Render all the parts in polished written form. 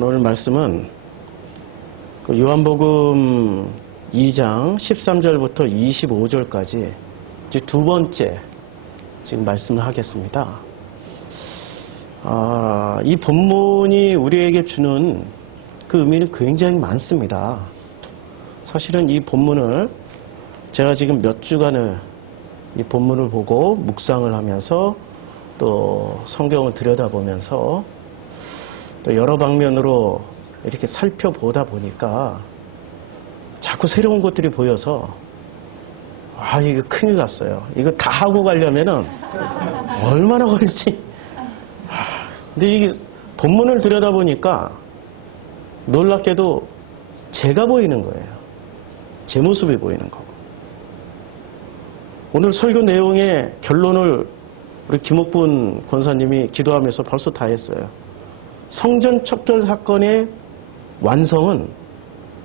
오늘 말씀은 그 요한복음 2장 13절부터 25절까지 이제 두 번째 지금 말씀을 하겠습니다. 이 본문이 우리에게 주는 그 의미는 굉장히 많습니다. 사실은 이 본문을 제가 지금 몇 주간을 이 본문을 보고 묵상을 하면서 또 성경을 들여다보면서 또 여러 방면으로 이렇게 살펴보다 보니까 자꾸 새로운 것들이 보여서 이거 큰일 났어요. 이거 다 하고 가려면은 얼마나 걸릴지. 근데 이게 본문을 들여다보니까 놀랍게도 제가 보이는 거예요. 제 모습이 보이는 거고. 오늘 설교 내용의 결론을 우리 김옥분 권사님이 기도하면서 벌써 다 했어요. 성전 척결 사건의 완성은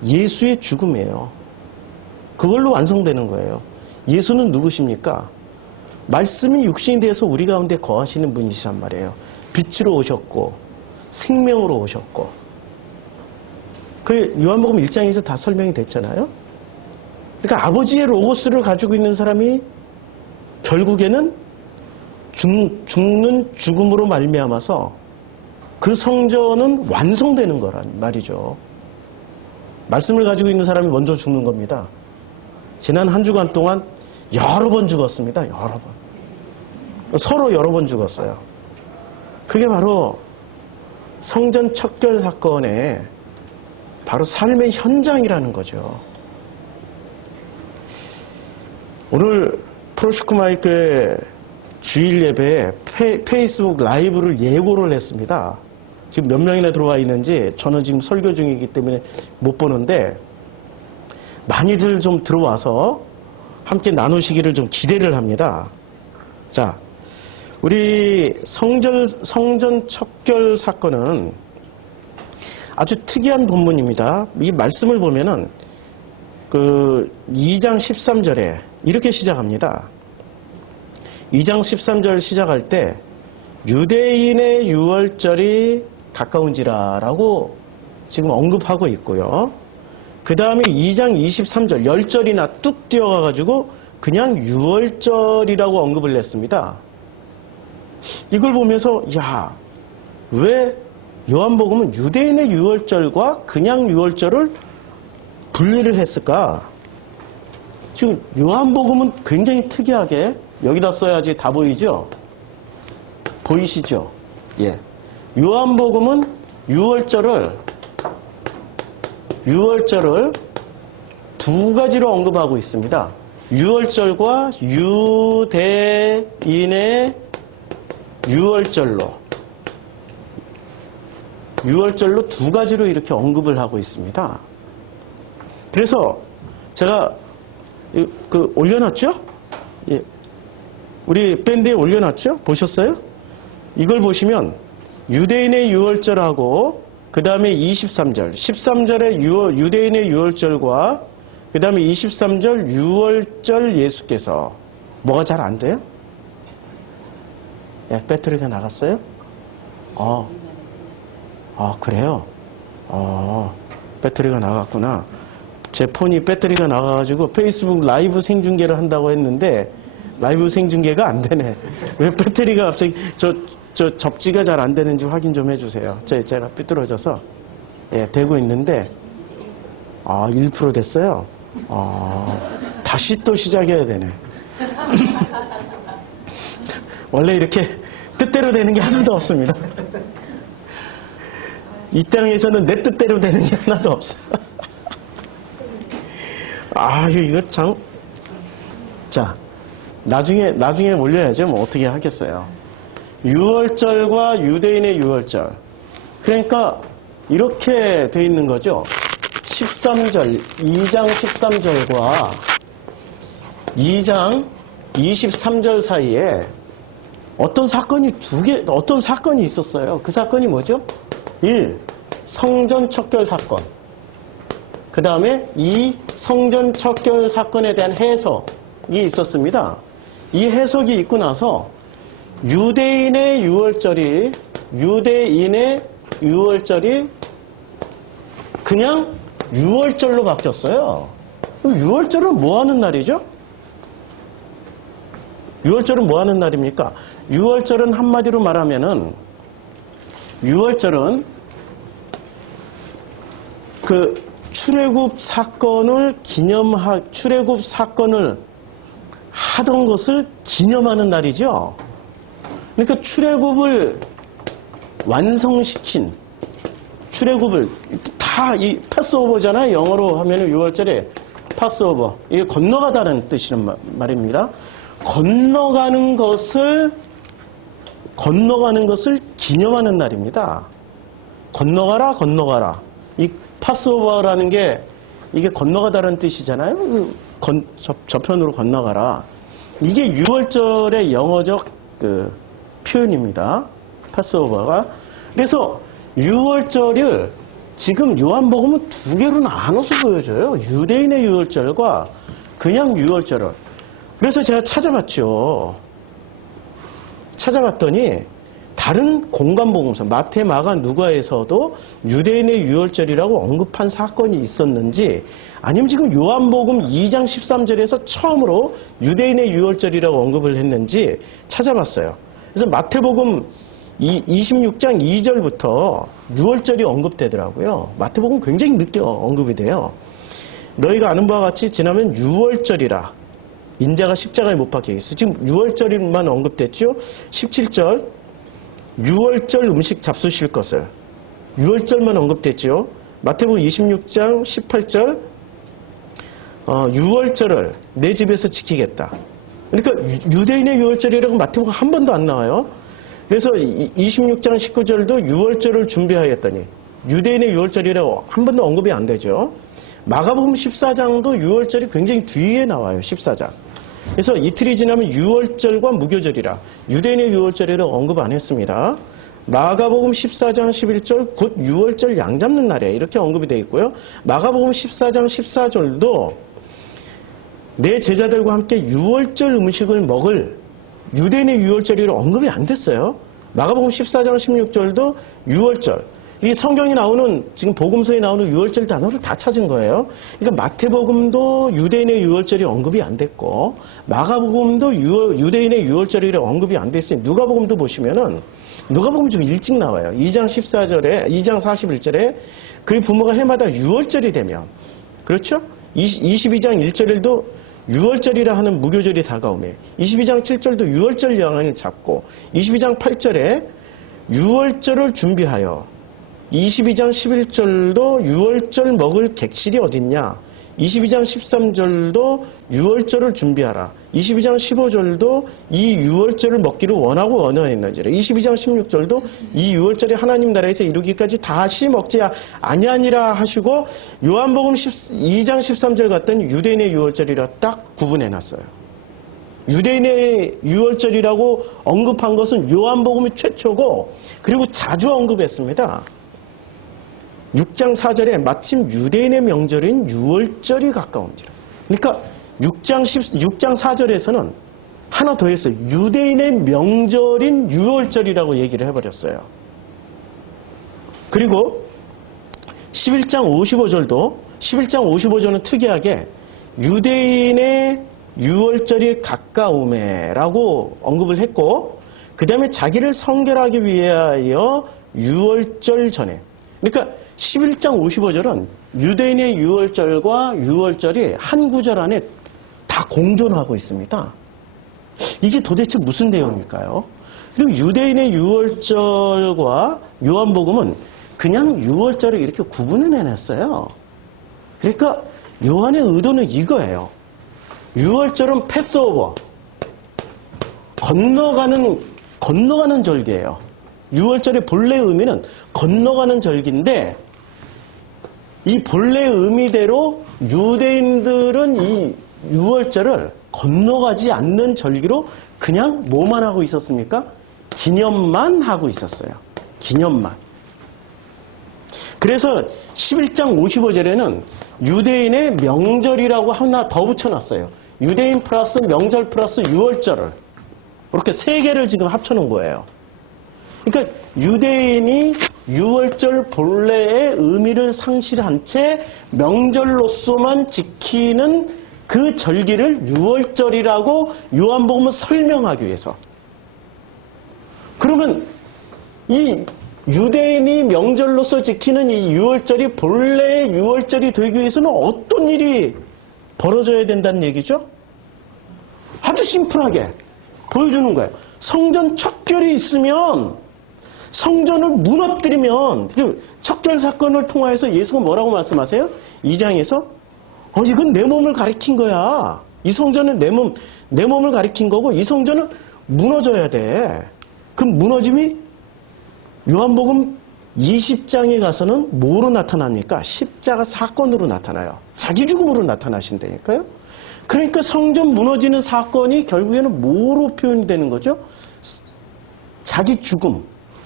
예수의 죽음이에요. 그걸로 완성되는 거예요. 예수는 누구십니까? 말씀이 육신이 돼서 우리 가운데 거하시는 분이시란 말이에요. 빛으로 오셨고 생명으로 오셨고, 그 요한복음 1장에서 다 설명이 됐잖아요. 그러니까 아버지의 로고스를 가지고 있는 사람이 결국에는 죽는 죽음으로 말미암아서 그 성전은 완성되는 거란 말이죠. 말씀을 가지고 있는 사람이 먼저 죽는 겁니다. 지난 한 주간 동안 여러 번 죽었습니다. 여러 번. 서로 여러 번 죽었어요. 그게 바로 성전 척결 사건의 바로 삶의 현장이라는 거죠. 오늘 프로시쿠마이교회 주일 예배에 페이스북 라이브를 예고를 했습니다. 지금 몇 명이나 들어와 있는지 저는 지금 설교 중이기 때문에 못 보는데 많이들 좀 들어와서 함께 나누시기를 좀 기대를 합니다. 자, 우리 성전 척결 사건은 아주 특이한 본문입니다. 이 말씀을 보면은 그 2장 13절에 이렇게 시작합니다. 2장 13절 시작할 때 유대인의 유월절이 가까운지라라고 지금 언급하고 있고요. 그 다음에 2장 23절 10절이나 뚝 뛰어가가지고 그냥 유월절이라고 언급을 했습니다. 이걸 보면서 왜 요한복음은 유대인의 유월절과 그냥 유월절을 분리를 했을까? 지금 요한복음은 굉장히 특이하게 여기다 써야지 다 보이죠? 보이시죠? 예. 요한복음은 유월절을 두 가지로 언급하고 있습니다. 유월절과 유대인의 유월절로 두 가지로 이렇게 언급을 하고 있습니다. 그래서 제가 올려놨죠? 예. 우리 밴드에 올려놨죠? 보셨어요? 이걸 보시면 유대인의 유월절하고 그 다음에 23절 13절의 유대인의 유월절과 그 다음에 23절 유월절 예수께서 뭐가 잘 안 돼요? 예, 배터리가 나갔어요? 그래요? 배터리가 나갔구나. 제 폰이 배터리가 나가가지고 페이스북 라이브 생중계를 한다고 했는데 라이브 생중계가 안 되네. 왜 배터리가 갑자기 저 접지가 잘 안 되는지 확인 좀 해주세요. 제가 삐뚤어져서 되고 있는데 1% 됐어요. 다시 또 시작해야 되네. 원래 이렇게 뜻대로 되는 게 하나도 없습니다. 이 땅에서는 내 뜻대로 되는 게 하나도 없어요. 이거 참. 자, 나중에 올려야죠. 뭐 어떻게 하겠어요. 유월절과 유대인의 유월절. 그러니까 이렇게 돼 있는 거죠. 13절, 2장 13절과 2장 23절 사이에 어떤 사건이 있었어요. 그 사건이 뭐죠? 1. 성전 척결 사건. 그 다음에 2. 성전 척결 사건에 대한 해석이 있었습니다. 이 해석이 있고 나서 유대인의 유월절이 그냥 6월절로 바뀌었어요. 그럼 6월절은 뭐 하는 날이죠? 6월절은 뭐 하는 날입니까? 6월절은 한마디로 말하면은 6월절은 그 출애굽 사건을 출애굽 사건을 하던 것을 기념하는 날이죠. 그러니까 출애굽을 완성시킨 출애굽을 다 이 패스오버잖아요. 영어로 하면은 6월절에 패스오버. 이게 건너가다는 뜻이란 말입니다. 건너가는 것을 기념하는 날입니다. 건너가라, 건너가라. 이 패스오버라는 게 이게 건너가다라는 뜻이잖아요. 저편으로 건너가라. 이게 6월절의 영어적 그 표현입니다. 패스오버가. 그래서 6월절을 지금 요한복음은 두 개로 나눠서 보여줘요. 유대인의 6월절과 그냥 6월절을. 그래서 제가 찾아봤더니 다른 공간복음서 마태, 마가, 누가에서도 유대인의 6월절이라고 언급한 사건이 있었는지 아니면 지금 요한복음 2장 13절에서 처음으로 유대인의 6월절이라고 언급을 했는지 찾아봤어요. 그래서 마태복음 26장 2절부터 6월절이 언급되더라고요. 마태복음 굉장히 늦게 언급이 돼요. 너희가 아는 바와 같이 지나면 6월절이라 인자가 십자가에 못 박혀 있어. 지금 6월절만 언급됐죠. 17절 6월절 음식 잡수실 것을 6월절만 언급됐죠. 마태복음 26장 18절 6월절을 내 집에서 지키겠다. 그러니까 유대인의 6월절이라고 마태복음 한 번도 안 나와요. 그래서 26장 19절도 6월절을 준비하였더니 유대인의 6월절이라고 한 번도 언급이 안 되죠. 마가복음 14장도 6월절이 굉장히 뒤에 나와요. 14장. 그래서 이틀이 지나면 6월절과 무교절이라 유대인의 6월절이라고 언급 안 했습니다. 마가복음 14장 11절 곧 6월절 양 잡는 날이에요. 이렇게 언급이 되어 있고요. 마가복음 14장 14절도 내 제자들과 함께 6월절 음식을 먹을 유대인의 6월절이라고 언급이 안 됐어요. 마가복음 14장 16절도 6월절. 이 성경이 나오는 지금 복음서에 나오는 6월절 단어를 다 찾은 거예요. 그러니까 마태복음도 유대인의 6월절이 언급이 안 됐고 마가복음도 유대인의 6월절이라고 언급이 안 됐으니 누가복음도 보시면은 누가복음 좀 일찍 나와요. 2장 14절에 2장 41절에 그의 부모가 해마다 6월절이 되면 그렇죠? 22장 1절에도 6월절이라 하는 무교절이 다가오매 22장 7절도 6월절 양을 잡고 22장 8절에 6월절을 준비하여 22장 11절도 6월절 먹을 객실이 어딨냐 22장 13절도 6월절을 준비하라 22장 15절도 이 6월절을 먹기를 원하고 원하였는지라 22장 16절도 이 6월절이 하나님 나라에서 이루기까지 다시 먹지 아니하니라 하시고 요한복음 2장 13절 같은 유대인의 6월절이라 딱 구분해놨어요. 유대인의 6월절이라고 언급한 것은 요한복음이 최초고 그리고 자주 언급했습니다. 6장 4절에 마침 유대인의 명절인 6월절이 가까운지라. 그러니까 6장 4절에서는 하나 더 했어요. 유대인의 명절인 6월절이라고 얘기를 해버렸어요. 그리고 11장 55절은 특이하게 유대인의 6월절이 가까우매라고 언급을 했고 그 다음에 자기를 성결하기 위하여 6월절 전에 그러니까 11장 55절은 유대인의 6월절과 6월절이 한 구절 안에 다 공존하고 있습니다. 이게 도대체 무슨 내용일까요? 그리고 유대인의 6월절과 요한복음은 그냥 6월절을 이렇게 구분을 해냈어요. 그러니까 요한의 의도는 이거예요. 6월절은 패스오버, 건너가는 절기예요. 6월절의 본래 의미는 건너가는 절기인데 이 본래 의미대로 유대인들은 이 6월절을 건너가지 않는 절기로 그냥 뭐만 하고 있었습니까? 기념만 하고 있었어요. 기념만. 그래서 11장 55절에는 유대인의 명절이라고 하나 더 붙여놨어요. 유대인 플러스 명절 플러스 6월절을 이렇게 세 개를 지금 합쳐놓은 거예요. 그러니까 유대인이 6월 유월절 본래의 의미를 상실한 채 명절로서만 지키는 그 절기를 유월절이라고 요한복음은 설명하기 위해서. 그러면 이 유대인이 명절로서 지키는 이 유월절이 본래의 유월절이 되기 위해서는 어떤 일이 벌어져야 된다는 얘기죠? 아주 심플하게 보여주는 거예요. 성전 척결이 있으면, 성전을 무너뜨리면, 척결 사건을 통하여서 예수가 뭐라고 말씀하세요? 2장에서 이건 내 몸을 가리킨 거야. 이 성전은 내 몸을 가리킨 거고, 이 성전은 무너져야 돼. 그 무너짐이 요한복음 20장에 가서는 뭐로 나타납니까? 십자가 사건으로 나타나요. 자기 죽음으로 나타나신다니까요. 그러니까 성전 무너지는 사건이 결국에는 뭐로 표현되는 거죠? 자기 죽음.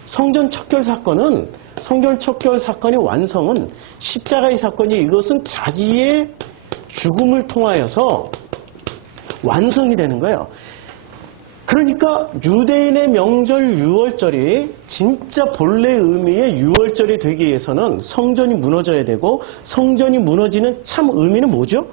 성전 척결 사건은, 성전 척결 사건의 완성은, 십자가의 사건이, 이것은 자기의 죽음을 통하여서 완성이 되는 거예요. 그러니까 유대인의 명절 유월절이 진짜 본래 의미의 유월절이 되기 위해서는 성전이 무너져야 되고, 성전이 무너지는 참 의미는 뭐죠?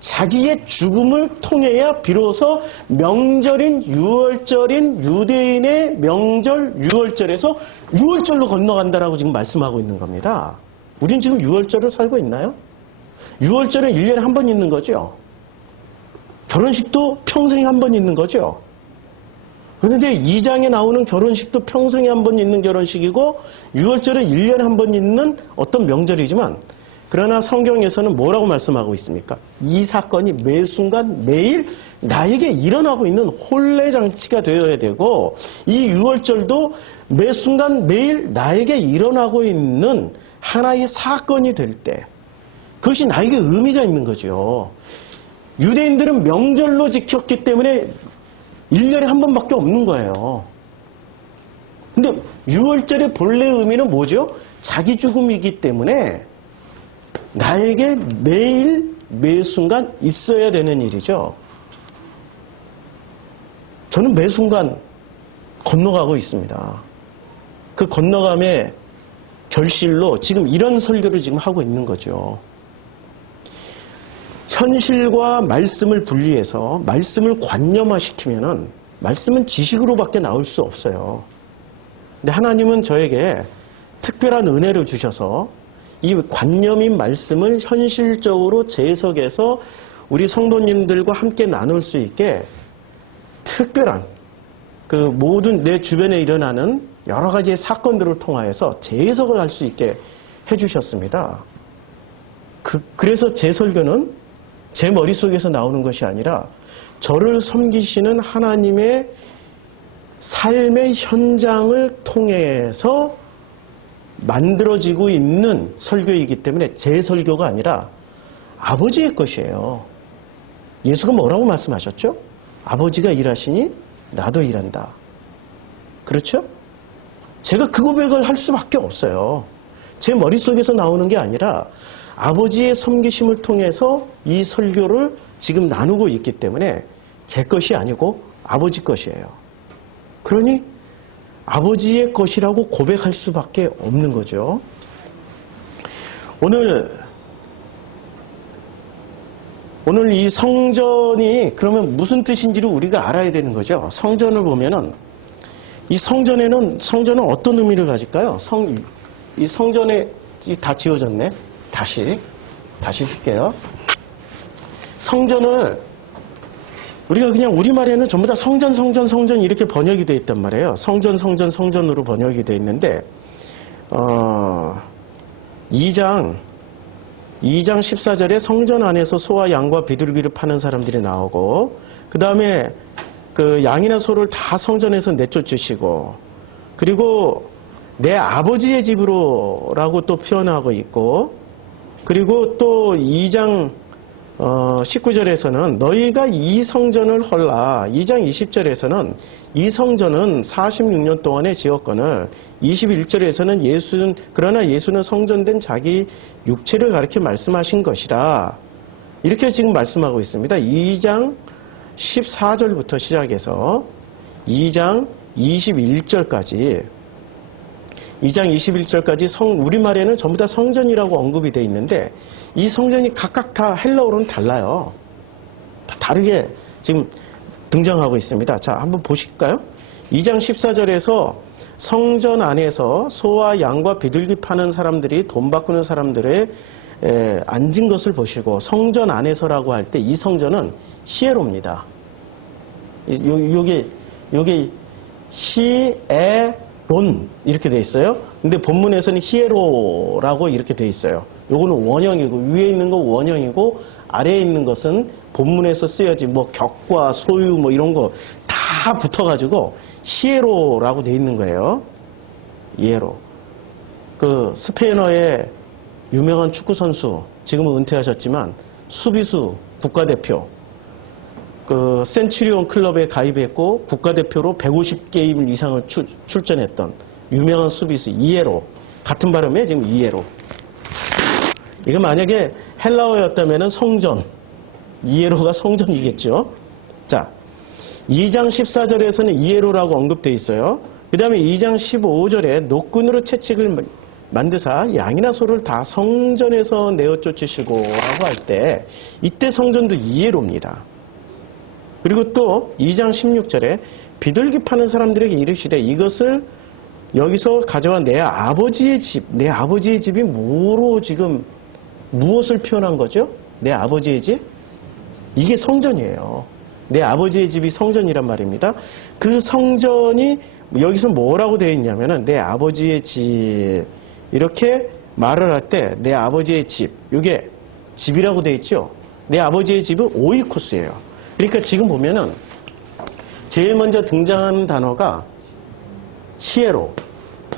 자기의 죽음을 통해야 비로소 명절인 유월절인 유대인의 명절 유월절에서 유월절로 건너간다라고 지금 말씀하고 있는 겁니다. 우린 지금 유월절을 살고 있나요? 유월절은 1년에 한 번 있는 거죠. 결혼식도 평생에 한 번 있는 거죠. 그런데 2장에 나오는 결혼식도 평생에 한 번 있는 결혼식이고, 유월절은 1년에 한 번 있는 어떤 명절이지만, 그러나 성경에서는 뭐라고 말씀하고 있습니까? 이 사건이 매 순간 매일 나에게 일어나고 있는 혼례장치가 되어야 되고, 이 유월절도 매 순간 매일 나에게 일어나고 있는 하나의 사건이 될 때, 그것이 나에게 의미가 있는 거죠. 유대인들은 명절로 지켰기 때문에 1년에 한 번밖에 없는 거예요. 근데 유월절의 본래 의미는 뭐죠? 자기 죽음이기 때문에 나에게 매일 매 순간 있어야 되는 일이죠. 저는 매 순간 건너가고 있습니다. 그 건너감의 결실로 지금 이런 설교를 지금 하고 있는 거죠. 현실과 말씀을 분리해서 말씀을 관념화시키면은 말씀은 지식으로밖에 나올 수 없어요. 근데 하나님은 저에게 특별한 은혜를 주셔서 이 관념인 말씀을 현실적으로 재해석해서 우리 성도님들과 함께 나눌 수 있게 특별한 그 모든 내 주변에 일어나는 여러 가지의 사건들을 통하여서 재해석을 할 수 있게 해주셨습니다. 그래서 제 설교는 제 머릿속에서 나오는 것이 아니라 저를 섬기시는 하나님의 삶의 현장을 통해서 만들어지고 있는 설교이기 때문에 제 설교가 아니라 아버지의 것이에요. 예수가 뭐라고 말씀하셨죠? 아버지가 일하시니 나도 일한다. 그렇죠? 제가 그 고백을 할 수밖에 없어요. 제 머릿속에서 나오는 게 아니라 아버지의 섬기심을 통해서 이 설교를 지금 나누고 있기 때문에 제 것이 아니고 아버지 것이에요. 그러니 아버지의 것이라고 고백할 수밖에 없는 거죠. 오늘 이 성전이 그러면 무슨 뜻인지를 우리가 알아야 되는 거죠. 성전을 보면은 이 성전은 어떤 의미를 가질까요? 이 성전에 다 지워졌네. 다시 쓸게요. 성전을 우리가 그냥 우리말에는 전부 다 성전 이렇게 번역이 되어 있단 말이에요. 성전으로 번역이 되어 있는데 2장 14절에 성전 안에서 소와 양과 비둘기를 파는 사람들이 나오고, 그 다음에 그 양이나 소를 다 성전에서 내쫓으시고, 그리고 내 아버지의 집으로라고 또 표현하고 있고, 그리고 또 2장 19절에서는 너희가 이 성전을 헐라. 2장 20절에서는 이 성전은 46년 동안의 지었거늘, 21절에서는 그러나 예수는 성전된 자기 육체를 가리켜 말씀하신 것이라. 이렇게 지금 말씀하고 있습니다. 2장 14절부터 시작해서 2장 21절까지 2장 21절까지 우리말에는 전부 다 성전이라고 언급이 되어 있는데 이 성전이 각각 다 헬라어로는 달라요. 다 다르게 지금 등장하고 있습니다. 자, 한번 보실까요? 2장 14절에서 성전 안에서 소와 양과 비둘기 파는 사람들이 돈 바꾸는 사람들의 앉은 것을 보시고 성전 안에서라고 할 때 이 성전은 히에로입니다. 요게 히에론 이렇게 돼 있어요. 근데 본문에서는 히에로라고 이렇게 돼 있어요. 요거는 원형이고 위에 있는 거 원형이고 아래에 있는 것은 본문에서 쓰여진 뭐 격과 소유 뭐 이런 거 다 붙어가지고 히에로라고 돼 있는 거예요. 히에로. 그 스페인어의 유명한 축구 선수 지금은 은퇴하셨지만 수비수 국가대표 그 센츄리온 클럽에 가입했고 국가대표로 150게임 이상을 출전했던 유명한 수비수 이에로 같은 발음에 지금 이에로. 이거 만약에 헬라어였다면 성전 이에로가 성전이겠죠. 자, 2장 14절에서는 이에로라고 언급되어 있어요. 그 다음에 2장 15절에 노끈으로 채찍을 만드사 양이나 소를 다 성전에서 내어 쫓으시고 라고 할 때 이때 성전도 이에로입니다. 그리고 또 2장 16절에 비둘기 파는 사람들에게 이르시되 이것을 여기서 가져와 내 아버지의 집이 뭐로 지금 무엇을 표현한 거죠? 내 아버지의 집? 이게 성전이에요. 내 아버지의 집이 성전이란 말입니다. 그 성전이 여기서 뭐라고 되어 있냐면은 내 아버지의 집 이렇게 말을 할 때 내 아버지의 집 이게 집이라고 되어 있죠. 내 아버지의 집은 오이코스예요. 그러니까 지금 보면은 제일 먼저 등장하는 단어가 히에로,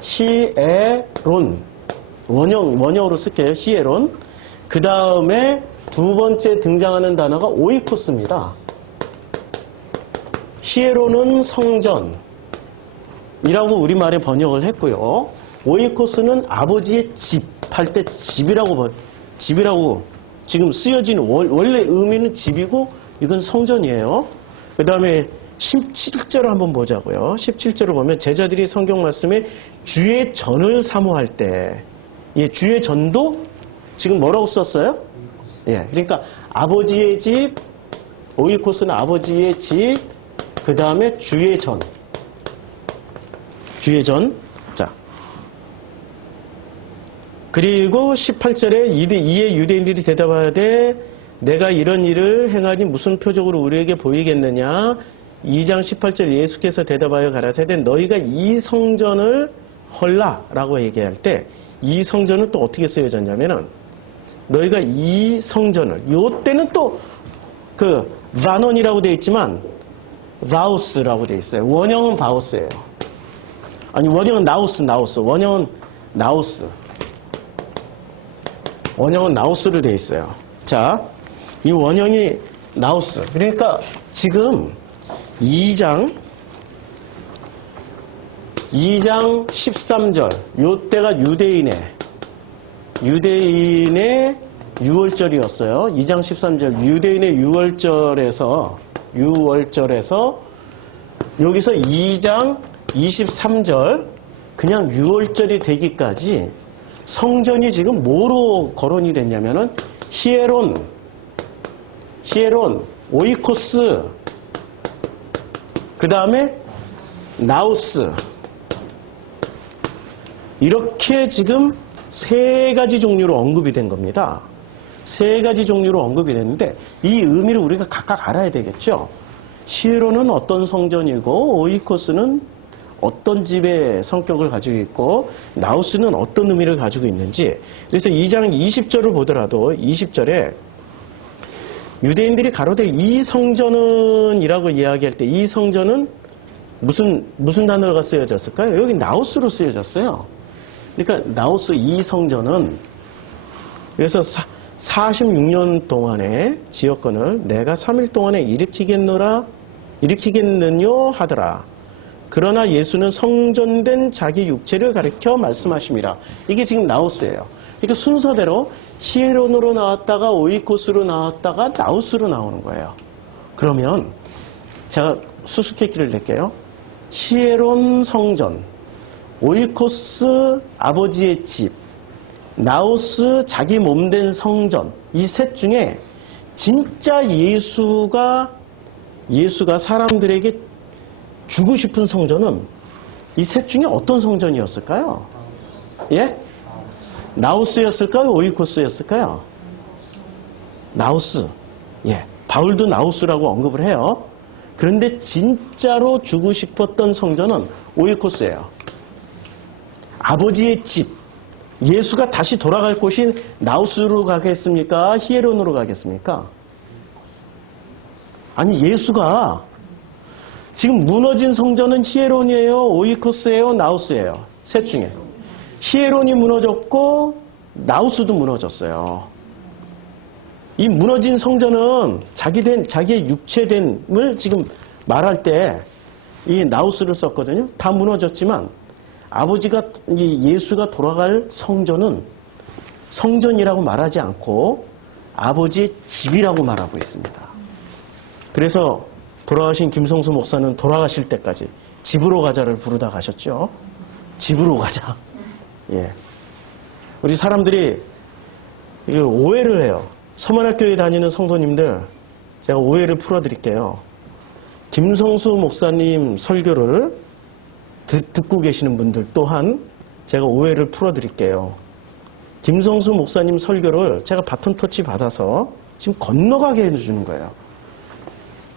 히에론 원형으로 쓸게요. 히에론. 그 다음에 두 번째 등장하는 단어가 오이코스입니다. 히에로는 성전이라고 우리말에 번역을 했고요. 오이코스는 아버지의 집 할 때 집이라고 지금 쓰여진 원래 의미는 집이고 이건 성전이에요. 그 다음에 17절을 한번 보자고요. 17절을 보면 제자들이 성경 말씀에 주의 전을 사모할 때 주의 전도 지금 뭐라고 썼어요? 예, 그러니까 아버지의 집, 오이코스는 아버지의 집, 그 다음에 주의 전. 자. 그리고 18절에 이에 유대인들이 대답하되 내가 이런 일을 행하니 무슨 표적으로 우리에게 보이겠느냐? 2장 18절 예수께서 대답하여 가라사대 너희가 이 성전을 헐라라고 얘기할 때 이 성전은 또 어떻게 쓰여졌냐면은 너희가 이 성전을 요때는 또 그 바논이라고 되어 있지만 라우스라고 되어 있어요. 원형은 바우스예요. 아니 원형은 나우스. 원형은 나우스로 되어 있어요. 자, 이 원형이 나우스. 그러니까 지금 2장 13절 요때가 유대인의 6월절이었어요. 2장 13절 유대인의 6월절에서 여기서 2장 23절 그냥 6월절이 되기까지 성전이 지금 뭐로 거론이 됐냐면은 히에론, 오이코스, 그 다음에 나우스 이렇게 지금 세 가지 종류로 언급이 된 겁니다. 세 가지 종류로 언급이 됐는데 이 의미를 우리가 각각 알아야 되겠죠. 히에론은 어떤 성전이고 오이코스는 어떤 집의 성격을 가지고 있고 나우스는 어떤 의미를 가지고 있는지. 그래서 2장 20절을 보더라도 20절에 유대인들이 가로되 이 성전은 이라고 이야기할 때 이 성전은 무슨 단어가 쓰여졌을까요? 여기 나우스로 쓰여졌어요. 그러니까 나우스 이 성전은 그래서 46년 동안의 지역권을 내가 3일 동안에 일으키겠느냐 하더라. 그러나 예수는 성전된 자기 육체를 가리켜 말씀하심이라. 이게 지금 나우스예요. 그러니까 순서대로 히에론으로 나왔다가 오이코스로 나왔다가 나우스로 나오는 거예요. 그러면 제가 수수께끼를 낼게요. 히에론 성전, 오이코스 아버지의 집, 나우스 자기 몸된 성전, 이 셋 중에 진짜 예수가 사람들에게 주고 싶은 성전은 이 셋 중에 어떤 성전이었을까요? 예? 나우스였을까요? 오이코스였을까요? 나우스. 예. 바울도 나우스라고 언급을 해요. 그런데 진짜로 주고 싶었던 성전은 오이코스예요. 아버지의 집. 예수가 다시 돌아갈 곳이 나우스로 가겠습니까? 히에론으로 가겠습니까? 아니, 예수가 지금 무너진 성전은 히에론이에요? 오이코스예요? 나우스예요? 셋 중에. 히에론이 무너졌고 나우스도 무너졌어요. 이 무너진 성전은 자기의 육체됨을 지금 말할 때 이 나우스를 썼거든요. 다 무너졌지만 예수가 돌아갈 성전은 성전이라고 말하지 않고 아버지의 집이라고 말하고 있습니다. 그래서 돌아가신 김성수 목사는 돌아가실 때까지 집으로 가자를 부르다 가셨죠. 집으로 가자. 예. 우리 사람들이 오해를 해요. 서문학교에 다니는 성도님들, 제가 오해를 풀어드릴게요. 김성수 목사님 설교를 듣고 계시는 분들 또한 제가 오해를 풀어드릴게요. 김성수 목사님 설교를 제가 바톤 터치 받아서 지금 건너가게 해주는 거예요.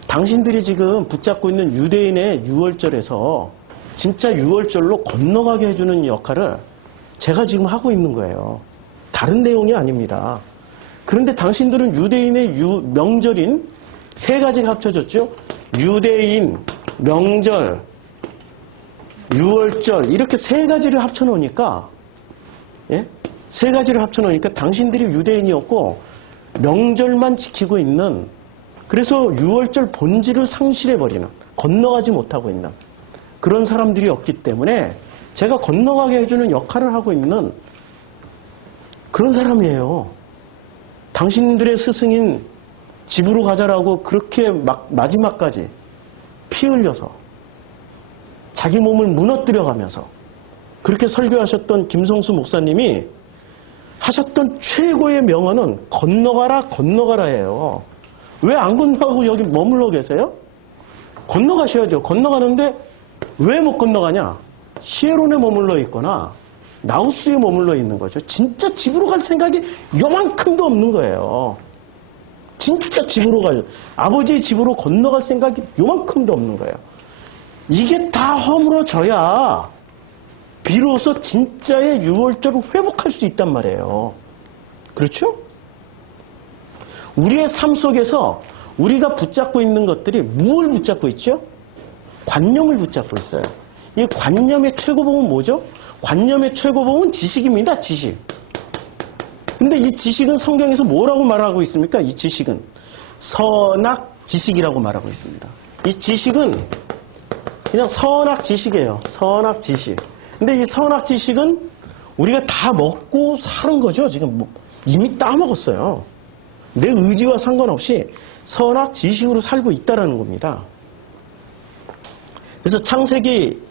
당신들이 지금 붙잡고 있는 유대인의 유월절에서 진짜 유월절로 건너가게 해주는 역할을 제가 지금 하고 있는 거예요. 다른 내용이 아닙니다. 그런데 당신들은 유대인의 명절인 세 가지가 합쳐졌죠. 유대인, 명절, 유월절 이렇게 세 가지를 합쳐놓으니까 세 가지를 합쳐놓으니까 당신들이 유대인이었고 명절만 지키고 있는 그래서 유월절 본질을 상실해버리는 건너가지 못하고 있는 그런 사람들이었기 때문에 제가 건너가게 해주는 역할을 하고 있는 그런 사람이에요. 당신들의 스승인 집으로 가자라고 그렇게 마지막까지 피 흘려서 자기 몸을 무너뜨려가면서 그렇게 설교하셨던 김성수 목사님이 하셨던 최고의 명언은 건너가라예요. 왜 안 건너가고 여기 머물러 계세요? 건너가셔야죠. 건너가는데 왜 못 건너가냐? 히에론에 머물러 있거나 나우스에 머물러 있는 거죠. 진짜 집으로 갈 생각이 요만큼도 없는 거예요. 진짜 집으로 가요. 아버지의 집으로 건너갈 생각이 요만큼도 없는 거예요. 이게 다 허물어져야 비로소 진짜의 유월절을 회복할 수 있단 말이에요. 그렇죠? 우리의 삶 속에서 우리가 붙잡고 있는 것들이 무엇을 붙잡고 있죠? 관념을 붙잡고 있어요. 이 관념의 최고봉은 뭐죠? 관념의 최고봉은 지식입니다. 지식. 근데 이 지식은 성경에서 뭐라고 말하고 있습니까? 이 지식은 선악 지식이라고 말하고 있습니다. 이 지식은 그냥 선악 지식이에요. 선악 지식. 근데 이 선악 지식은 우리가 다 먹고 사는 거죠. 지금 이미 따먹었어요. 내 의지와 상관없이 선악 지식으로 살고 있다는 겁니다. 그래서 창세기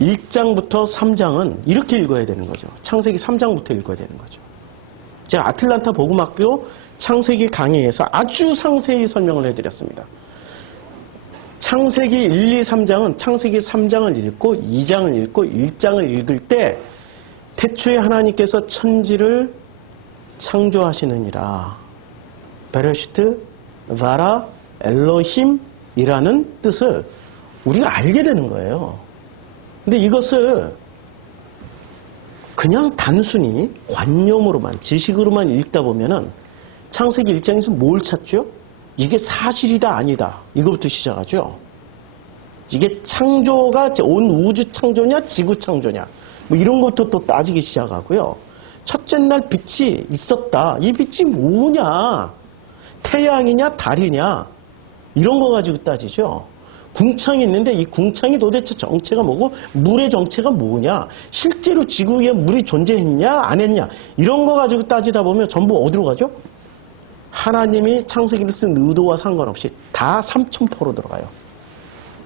1장부터 3장은 이렇게 읽어야 되는 거죠. 창세기 3장부터 읽어야 되는 거죠. 제가 아틀란타 복음학교 창세기 강의에서 아주 상세히 설명을 해드렸습니다. 창세기 1, 2, 3장은 창세기 3장을 읽고 2장을 읽고 1장을 읽을 때 태초에 하나님께서 천지를 창조하시느니라. 베레시트 바라 엘로힘이라는 뜻을 우리가 알게 되는 거예요. 근데 이것을 그냥 단순히 관념으로만 지식으로만 읽다 보면은 창세기 1장에서 뭘 찾죠? 이게 사실이다 아니다 이거부터 시작하죠. 이게 창조가 온 우주 창조냐 지구 창조냐 뭐 이런 것도 또 따지기 시작하고요. 첫째 날 빛이 있었다. 이 빛이 뭐냐? 태양이냐 달이냐 이런 거 가지고 따지죠. 궁창이 있는데 이 궁창이 도대체 정체가 뭐고 물의 정체가 뭐냐? 실제로 지구에 물이 존재했냐 안 했냐 이런 거 가지고 따지다 보면 전부 어디로 가죠? 하나님이 창세기를 쓴 의도와 상관없이 다 삼천포로 들어가요.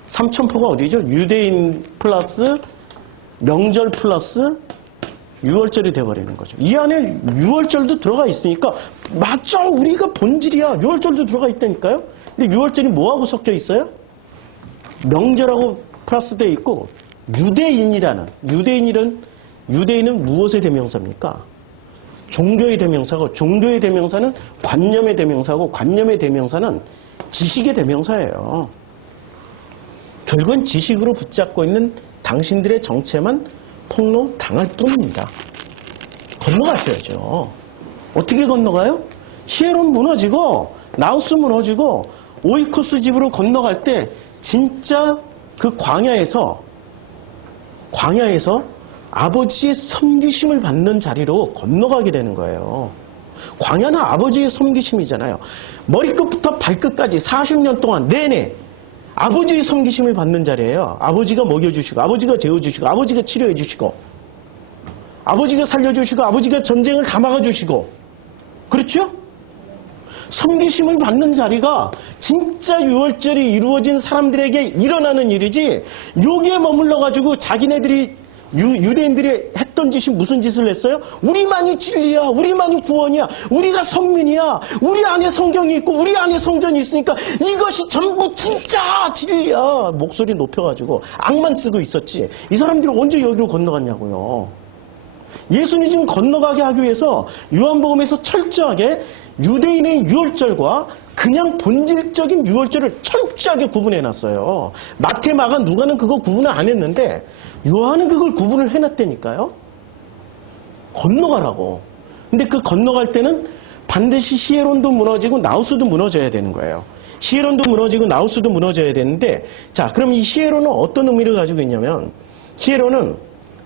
삼천포가 어디죠? 유대인 플러스 명절 플러스 유월절이 돼버리는 거죠. 이 안에 유월절도 들어가 있으니까 맞죠? 우리가 본질이야. 유월절도 들어가 있다니까요. 근데 유월절이 뭐하고 섞여 있어요? 명절하고 플러스 돼 있고 유대인은 무엇의 대명사입니까? 종교의 대명사고 종교의 대명사는 관념의 대명사고 관념의 대명사는 지식의 대명사예요. 결국은 지식으로 붙잡고 있는 당신들의 정체만 폭로당할 뿐입니다. 건너가셔야죠. 어떻게 건너가요? 히에론 무너지고 나우스 무너지고 오이코스 집으로 건너갈 때 진짜 그 광야에서 아버지의 섬기심을 받는 자리로 건너가게 되는 거예요. 광야는 아버지의 섬기심이잖아요. 머리끝부터 발끝까지 40년 동안 내내 아버지의 섬기심을 받는 자리예요. 아버지가 먹여주시고 아버지가 재워주시고 아버지가 치료해주시고 아버지가 살려주시고 아버지가 전쟁을 다 막아주시고 그렇죠? 섬기심을 받는 자리가 진짜 유월절이 이루어진 사람들에게 일어나는 일이지 여기에 머물러가지고 자기네들이 유대인들이 했던 짓이 무슨 짓을 했어요? 우리만이 진리야. 우리만이 구원이야. 우리가 선민이야. 우리 안에 성경이 있고 우리 안에 성전이 있으니까 이것이 전부 진짜 진리야. 목소리 높여가지고 악만 쓰고 있었지. 이 사람들이 언제 여기로 건너갔냐고요. 예수님이 지금 건너가게 하기 위해서 요한복음에서 철저하게 유대인의 유월절과 그냥 본질적인 유월절을 철저하게 구분해놨어요. 마태, 마가, 누가는 그거 구분을 안 했는데 요한은 그걸 구분을 해놨다니까요. 건너가라고. 근데 그 건너갈 때는 반드시 히에론도 무너지고 나우스도 무너져야 되는 거예요. 히에론도 무너지고 나우스도 무너져야 되는데 자, 그럼 이 히에론은 어떤 의미를 가지고 있냐면 히에론은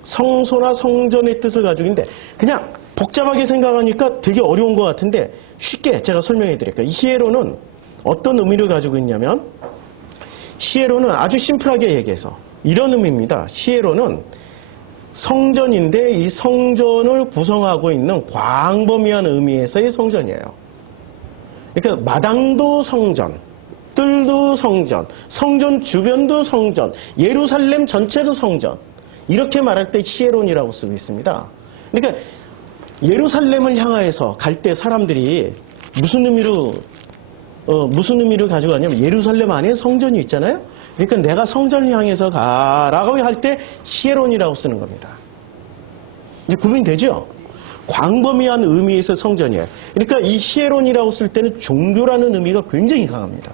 성소나 성전의 뜻을 가지고 있는데 그냥 복잡하게 생각하니까 되게 어려운 것 같은데 쉽게 제가 설명해 드릴게요. 이 히에론은 어떤 의미를 가지고 있냐면 히에론은 아주 심플하게 얘기해서 이런 의미입니다. 히에론은 성전인데 이 성전을 구성하고 있는 광범위한 의미에서의 성전이에요. 그러니까 마당도 성전, 뜰도 성전, 성전 주변도 성전, 예루살렘 전체도 성전 이렇게 말할 때 히에론이라고 쓰고 있습니다. 그러니까 예루살렘을 향해서 갈 때 사람들이 무슨 의미로 가지고 가냐면 예루살렘 안에 성전이 있잖아요. 그러니까 내가 성전을 향해서 가라고 할 때 히에론이라고 쓰는 겁니다. 이제 구분이 되죠? 광범위한 의미에서 성전이에요. 그러니까 이 히에론이라고 쓸 때는 종교라는 의미가 굉장히 강합니다.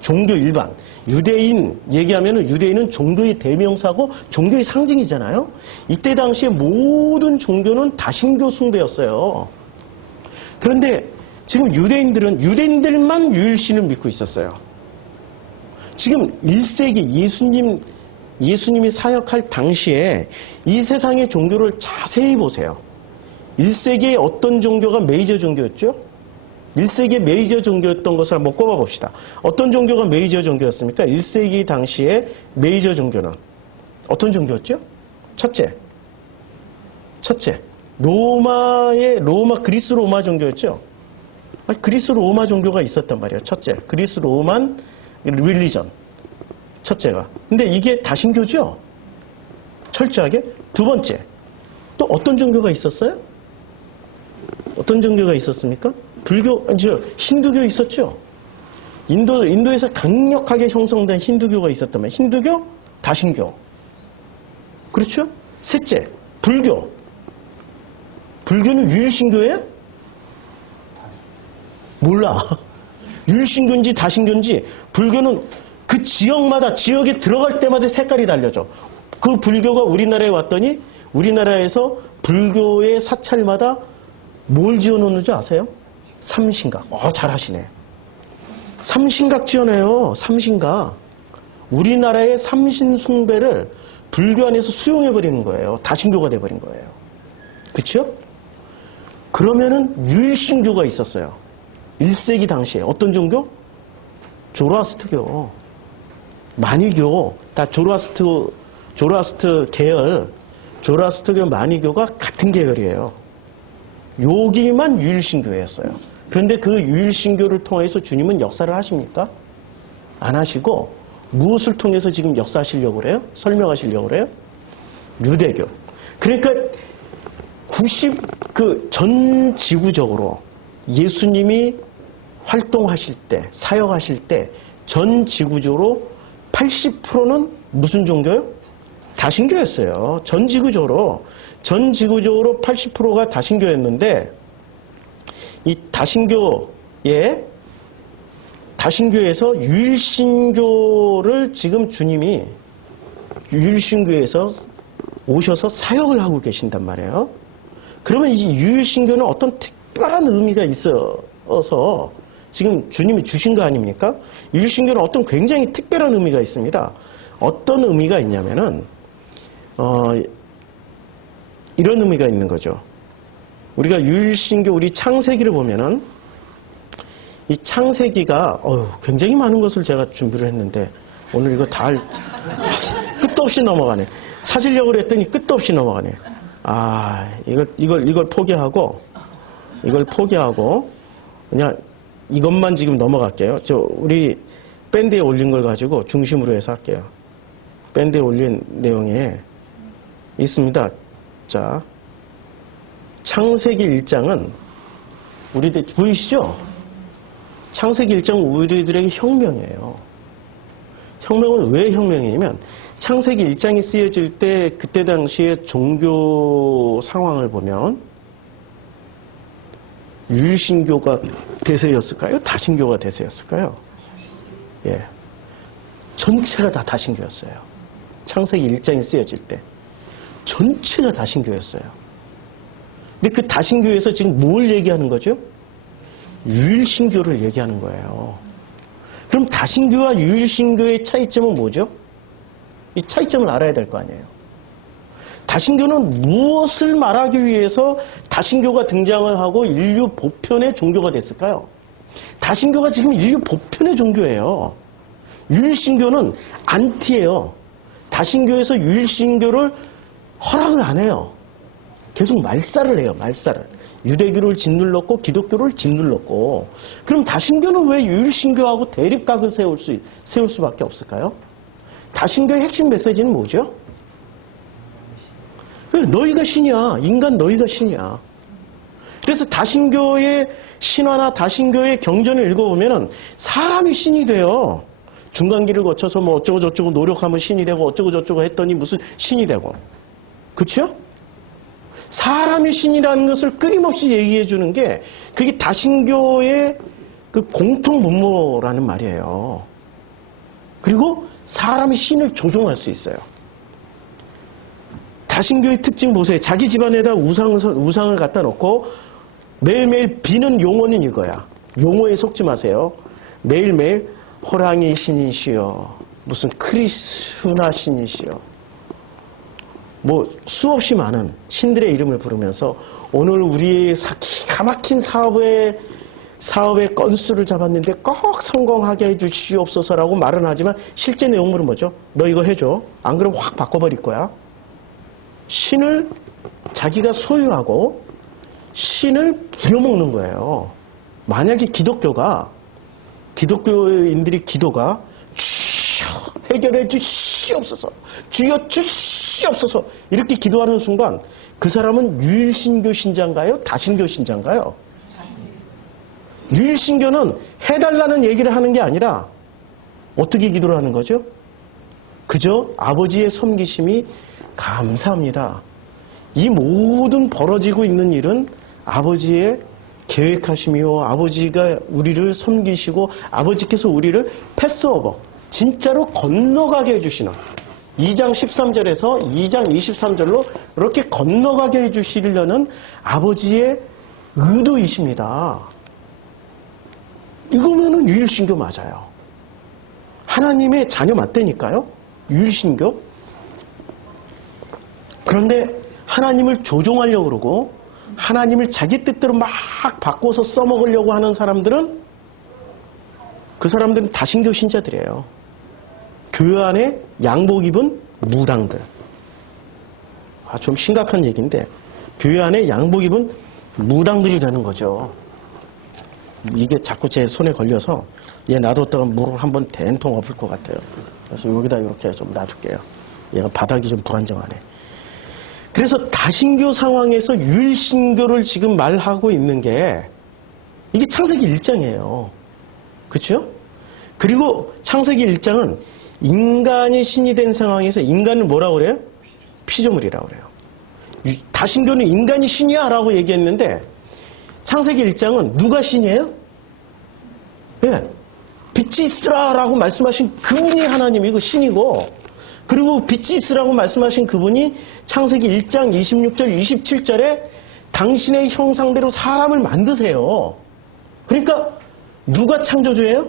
종교 일반. 유대인 얘기하면은 유대인은 종교의 대명사고 종교의 상징이잖아요. 이때 당시에 모든 종교는 다신교 숭배였어요. 그런데 지금 유대인들만 유일신을 믿고 있었어요. 지금 1세기 예수님이 사역할 당시에 이 세상의 종교를 자세히 보세요. 1세기에 어떤 종교가 메이저 종교였죠? 1세기의 메이저 종교였던 것을 한번 꼽아봅시다. 어떤 종교가 메이저 종교였습니까? 1세기 당시에 메이저 종교는 어떤 종교였죠? 첫째. 그리스 로마 종교였죠? 그리스 로마 종교가 있었단 말이에요. 첫째. 그리스 로만 릴리전. 첫째가. 근데 이게 다신교죠? 철저하게. 두 번째. 또 어떤 종교가 있었어요? 어떤 종교가 있었습니까? 힌두교 있었죠? 인도에서 강력하게 형성된 힌두교가 있었단 말이에요. 힌두교, 다신교. 그렇죠? 셋째, 불교. 불교는 유일신교예요? 몰라. 유일신교인지 다신교인지 불교는 그 지역에 들어갈 때마다 색깔이 달려져. 그 불교가 우리나라에 왔더니 우리나라에서 불교의 사찰마다 뭘 지어놓는지 아세요? 삼신각. 잘하시네. 삼신각 지어내요. 삼신각. 우리나라의 삼신 숭배를 불교 안에서 수용해버리는 거예요. 다신교가 돼버린 거예요. 그렇죠? 그러면은 유일신교가 있었어요. 1세기 당시에. 어떤 종교? 조로아스트교. 마니교. 다 조로아스트 계열. 조로아스트교, 마니교가 같은 계열이에요. 여기만 유일신교였어요. 그런데 그 유일신교를 통해서 주님은 역사를 하십니까? 안 하시고 무엇을 통해서 지금 역사하시려고 그래요? 설명하시려고 그래요? 유대교. 그러니까 전 지구적으로 예수님이 활동하실 때, 사역하실 때 전 지구적으로 80%는 무슨 종교요? 다신교였어요. 전 지구적으로 80%가 다신교였는데 이 다신교에서 유일신교를 지금 주님이 유일신교에서 오셔서 사역을 하고 계신단 말이에요. 그러면 이 유일신교는 어떤 특별한 의미가 있어서 지금 주님이 주신 거 아닙니까? 유일신교는 어떤 굉장히 특별한 의미가 있습니다. 어떤 의미가 있냐면은 이런 의미가 있는 거죠. 우리가 유일신교 우리 창세기를 보면은 이 창세기가 굉장히 많은 것을 제가 준비를 했는데 오늘 이거 다 끝도 없이 넘어가네. 찾으려고 했더니 끝도 없이 넘어가네. 이걸 포기하고 그냥 이것만 지금 넘어갈게요. 우리 밴드에 올린 걸 가지고 중심으로 해서 할게요. 밴드에 올린 내용에 있습니다. 자, 창세기 1장은 우리들 보이시죠? 창세기 1장은 우리들에게 혁명이에요. 혁명은 왜 혁명이냐면 창세기 1장이 쓰여질 때 그때 당시에 종교 상황을 보면 유일신교가 대세였을까요? 다신교가 대세였을까요? 예. 전체가 다 다신교였어요. 창세기 1장이 쓰여질 때. 전체가 다신교였어요. 근데 그 다신교에서 지금 뭘 얘기하는 거죠? 유일신교를 얘기하는 거예요. 그럼 다신교와 유일신교의 차이점은 뭐죠? 이 차이점을 알아야 될 거 아니에요. 다신교는 무엇을 말하기 위해서 다신교가 등장을 하고 인류 보편의 종교가 됐을까요? 다신교가 지금 인류 보편의 종교예요. 유일신교는 안티예요. 다신교에서 유일신교를 허락을 안 해요. 계속 말살을 해요. 말살을. 유대교를 짓눌렀고 기독교를 짓눌렀고. 그럼 다신교는 왜 유일신교하고 대립각을 세울 수밖에 없을까요? 다신교의 핵심 메시지는 뭐죠? 너희가 신이야. 인간 너희가 신이야. 그래서 다신교의 신화나 다신교의 경전을 읽어보면은 사람이 신이 돼요. 중간기를 거쳐서 뭐 어쩌고 저쩌고 노력하면 신이 되고 어쩌고 저쩌고 했더니 무슨 신이 되고. 그렇죠? 사람이 신이라는 것을 끊임없이 얘기해 주는 게 그게 다신교의 그 공통 분모라는 말이에요. 그리고 사람이 신을 조종할 수 있어요. 다신교의 특징 보세요. 자기 집안에다 우상을 갖다 놓고 매일매일 비는 용어는 이거야. 용어에 속지 마세요. 매일매일 호랑이 신이시여, 무슨 크리스나 신이시여, 뭐 수없이 많은 신들의 이름을 부르면서 오늘 우리의 기가 막힌 사업의 건수를 잡았는데 꼭 성공하게 해주시옵소서라고 말은 하지만 실제 내용물은 뭐죠? 너 이거 해줘. 안 그러면 확 바꿔버릴 거야. 신을 자기가 소유하고 신을 부려먹는 거예요. 만약에 기독교인들이 기도가 주여 해결해 주시옵소서, 주여 주시옵소서 이렇게 기도하는 순간 그 사람은 유일신교 신자인가요? 다신교 신자인가요? 유일신교는 해달라는 얘기를 하는 게 아니라 어떻게 기도를 하는 거죠? 그저 아버지의 섬기심이 감사합니다. 이 모든 벌어지고 있는 일은 아버지의 계획하심이요, 아버지가 우리를 섬기시고 아버지께서 우리를 패스오버, 진짜로 건너가게 해주시는 2장 13절에서 2장 23절로 이렇게 건너가게 해주시려는 아버지의 의도이십니다. 이거면은 유일신교 맞아요. 하나님의 자녀 맞다니까요. 유일신교. 그런데 하나님을 조종하려고 그러고 하나님을 자기 뜻대로 막 바꿔서 써먹으려고 하는 사람들은 그 사람들은 다신교 신자들이에요. 교회 안에 양복 입은 무당들. 좀 심각한 얘기인데 교회 안에 양복 입은 무당들이 되는 거죠. 이게 자꾸 제 손에 걸려서 얘 놔뒀다가 물을 한번 대통 엎을 것 같아요. 그래서 여기다 이렇게 좀 놔둘게요. 얘가 바닥이 좀 불안정하네. 그래서 다신교 상황에서 유일신교를 지금 말하고 있는 게 이게 창세기 1장이에요. 그렇죠? 그리고 창세기 1장은 인간이 신이 된 상황에서 인간을 뭐라고 그래요? 피조물이라고 그래요. 다신교는 인간이 신이야 라고 얘기했는데 창세기 1장은 누가 신이에요? 예. 빛이 있으라 라고 말씀하신 그분이 하나님이고 신이고, 그리고 빛이 있으라고 말씀하신 그분이 창세기 1장 26절 27절에 당신의 형상대로 사람을 만드세요. 그러니까 누가 창조주예요?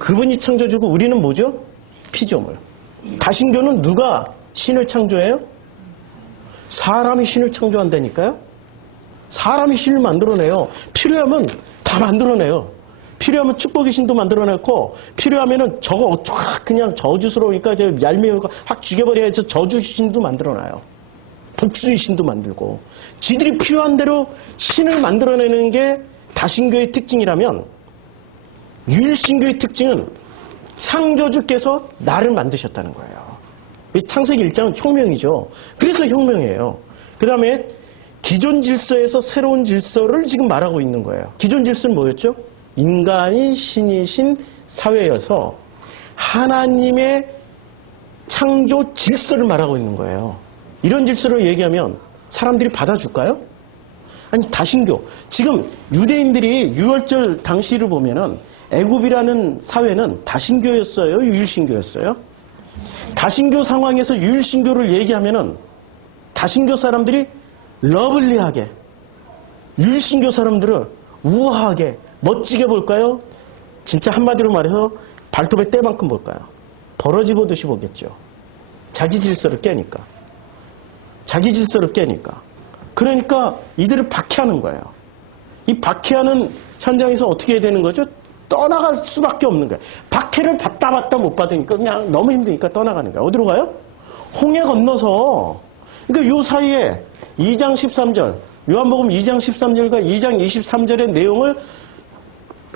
그분이 창조주고 우리는 뭐죠? 피조물. 다신교는 누가 신을 창조해요? 사람이 신을 창조한다니까요. 사람이 신을 만들어내요. 필요하면 다 만들어내요. 필요하면 축복의 신도 만들어냈고, 필요하면은 저거 그냥 저주스러우니까 얄미우니까 확 죽여버려야지 저주 신도 만들어놔요. 복수의 신도 만들고. 지들이 필요한 대로 신을 만들어내는 게 다신교의 특징이라면, 유일신교의 특징은 창조주께서 나를 만드셨다는 거예요. 이 창세기 1장은 혁명이죠. 그래서 혁명이에요. 그 다음에 기존 질서에서 새로운 질서를 지금 말하고 있는 거예요. 기존 질서는 뭐였죠? 인간이 신이신 사회여서 하나님의 창조 질서를 말하고 있는 거예요. 이런 질서를 얘기하면 사람들이 받아줄까요? 아니, 다신교. 지금 유대인들이 유월절 당시를 보면은 애굽이라는 사회는 다신교였어요? 유일신교였어요? 다신교 상황에서 유일신교를 얘기하면은 다신교 사람들이 러블리하게, 유일신교 사람들을 우아하게, 멋지게 볼까요? 진짜 한마디로 말해서 발톱에 때만큼 볼까요? 버러지 보듯이 보겠죠. 자기 질서를 깨니까. 자기 질서를 깨니까. 그러니까 이들을 박해하는 거예요. 이 박해하는 현장에서 어떻게 해야 되는 거죠? 떠나갈 수밖에 없는 거예요. 박해를 받다 못 받으니까 그냥 너무 힘드니까 떠나가는 거예요. 어디로 가요? 홍해 건너서. 그러니까 요 사이에 2장 13절, 요한복음 2장 13절과 2장 23절의 내용을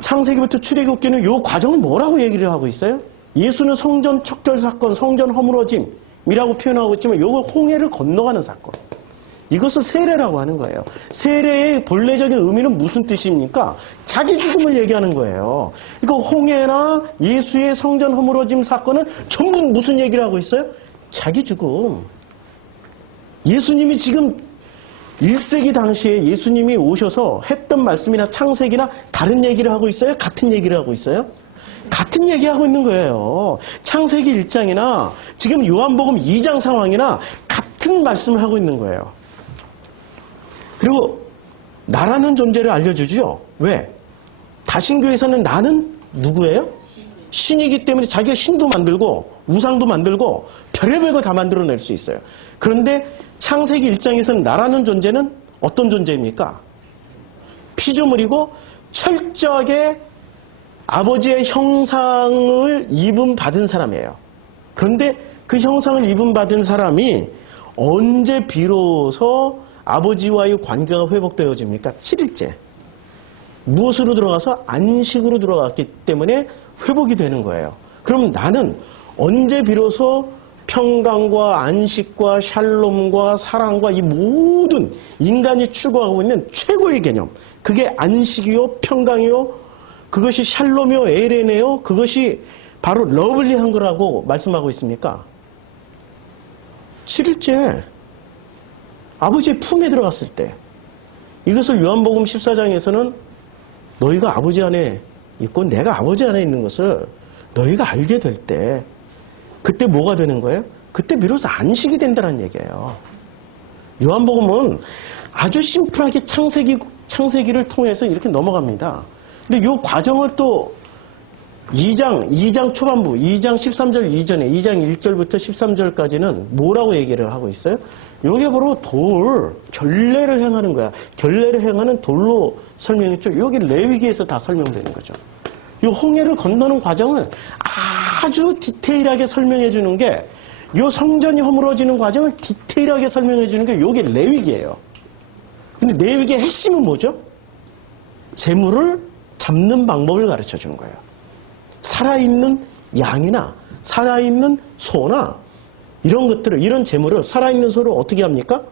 창세기부터 출애굽기는 요 과정을 뭐라고 얘기를 하고 있어요? 예수는 성전 척결 사건, 성전 허물어짐이라고 표현하고 있지만 요거 홍해를 건너가는 사건. 이것을 세례라고 하는 거예요. 세례의 본래적인 의미는 무슨 뜻입니까? 자기 죽음을 얘기하는 거예요. 그러니까 홍해나 예수의 성전 허물어짐 사건은 전부 무슨 얘기를 하고 있어요? 자기 죽음. 예수님이 지금 1세기 당시에 예수님이 오셔서 했던 말씀이나 창세기나 다른 얘기를 하고 있어요? 같은 얘기를 하고 있어요? 같은 얘기하고 있는 거예요. 창세기 1장이나 지금 요한복음 2장 상황이나 같은 말씀을 하고 있는 거예요. 그리고 나라는 존재를 알려주죠. 왜? 다신교에서는 나는 누구예요? 신이기 때문에 자기가 신도 만들고 우상도 만들고 별의별 거 다 만들어낼 수 있어요. 그런데 창세기 1장에서는 나라는 존재는 어떤 존재입니까? 피조물이고 철저하게 아버지의 형상을 입음받은 사람이에요. 그런데 그 형상을 입음받은 사람이 언제 비로소 아버지와의 관계가 회복되어집니까? 7일째. 무엇으로 들어가서? 안식으로 들어갔기 때문에 회복이 되는 거예요. 그럼 나는 언제 비로소 평강과 안식과 샬롬과 사랑과 이 모든 인간이 추구하고 있는 최고의 개념, 그게 안식이요, 평강이요, 그것이 샬롬이요, 에레네요, 그것이 바로 러블리한 거라고 말씀하고 있습니까? 7일째. 아버지의 품에 들어갔을 때. 이것을 요한복음 14장에서는 너희가 아버지 안에 있고 내가 아버지 안에 있는 것을 너희가 알게 될 때, 그때 뭐가 되는 거예요? 그때 비로소 안식이 된다는 얘기예요. 요한복음은 아주 심플하게 창세기를 통해서 이렇게 넘어갑니다. 근데 이 과정을 또 2장 초반부, 2장 13절 이전에 2장 1절부터 13절까지는 뭐라고 얘기를 하고 있어요? 이게 바로 결례를 행하는 거야. 결례를 행하는 돌로 설명했죠. 여기 레위기에서 다 설명되는 거죠. 이 홍해를 건너는 과정을 아주 디테일하게 설명해 주는 게, 이 성전이 허물어지는 과정을 디테일하게 설명해 주는 게 이게 레위기예요. 근데 레위기의 핵심은 뭐죠? 재물을 잡는 방법을 가르쳐 주는 거예요. 살아있는 양이나 살아있는 소나 이런 것들을, 이런 재물을 살아있는 소를 어떻게 합니까?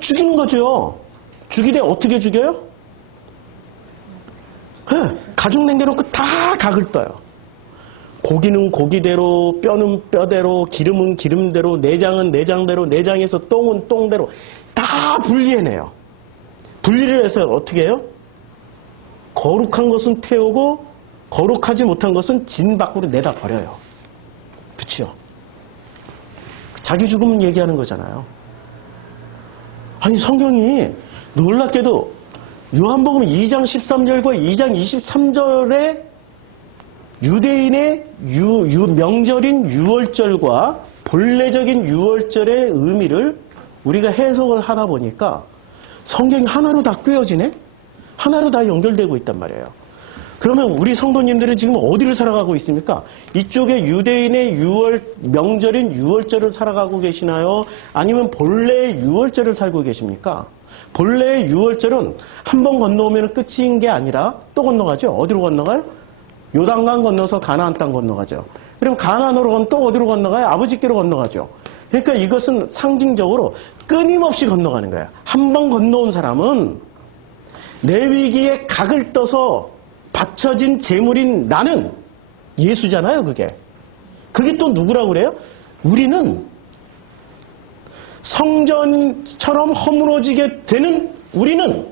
죽이는 거죠. 죽이되 어떻게 죽여요? 네, 가죽 남겨놓고 다 각을 떠요. 고기는 고기대로, 뼈는 뼈대로, 기름은 기름대로, 내장은 내장대로, 내장에서 똥은 똥대로 다 분리해내요. 분리를 해서 어떻게 해요? 거룩한 것은 태우고 거룩하지 못한 것은 진 밖으로 내다 버려요. 그치요? 자기 죽음은 얘기하는 거잖아요. 아니 성경이 놀랍게도 요한복음 2장 13절과 2장 23절에 유대인의 명절인 유월절과 본래적인 유월절의 의미를 우리가 해석을 하다 보니까 성경이 하나로 다 꿰어지네? 하나로 다 연결되고 있단 말이에요. 그러면 우리 성도님들은 지금 어디를 살아가고 있습니까? 이쪽에 유대인의 명절인 유월절을 살아가고 계시나요? 아니면 본래의 유월절을 살고 계십니까? 본래의 유월절은 한 번 건너오면 끝인 게 아니라 또 건너가죠. 어디로 건너가요? 요단강 건너서 가나안 땅 건너가죠. 그럼 가나안으로 건너 또 어디로 건너가요? 아버지께로 건너가죠. 그러니까 이것은 상징적으로 끊임없이 건너가는 거예요. 한 번 건너온 사람은 내 위기에 각을 떠서 바쳐진 재물인 나는 예수잖아요, 그게. 그게 또 누구라고 그래요? 우리는 성전처럼 허물어지게 되는 우리는,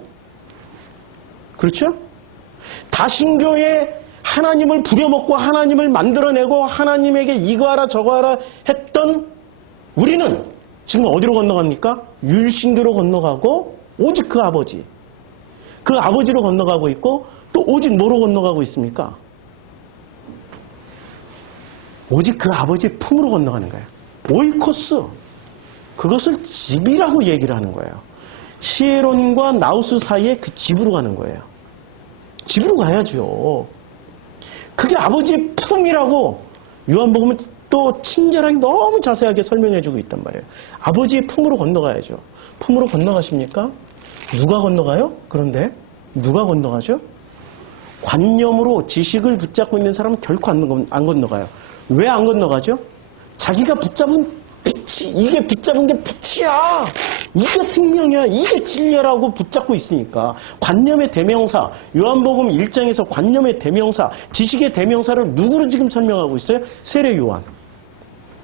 그렇죠? 다신교에 하나님을 부려먹고 하나님을 만들어내고 하나님에게 이거 하라 저거 하라 했던 우리는 지금 어디로 건너갑니까? 율신교로 건너가고 오직 그 아버지로 건너가고 있고 또 오직 뭐로 건너가고 있습니까? 오직 그 아버지의 품으로 건너가는 거예요. 오이코스. 그것을 집이라고 얘기를 하는 거예요. 시에론과 나우스 사이에 그 집으로 가는 거예요. 집으로 가야죠. 그게 아버지의 품이라고 요한복음은 또 친절하게 너무 자세하게 설명해주고 있단 말이에요. 아버지의 품으로 건너가야죠. 품으로 건너가십니까? 누가 건너가요? 그런데 누가 건너가죠? 관념으로 지식을 붙잡고 있는 사람은 결코 안 건너가요. 왜 안 건너가죠? 자기가 붙잡은 빛이, 이게 붙잡은 게 빛이야. 이게 생명이야. 이게 진리라고 붙잡고 있으니까. 관념의 대명사, 요한복음 1장에서 관념의 대명사, 지식의 대명사를 누구로 지금 설명하고 있어요? 세례 요한.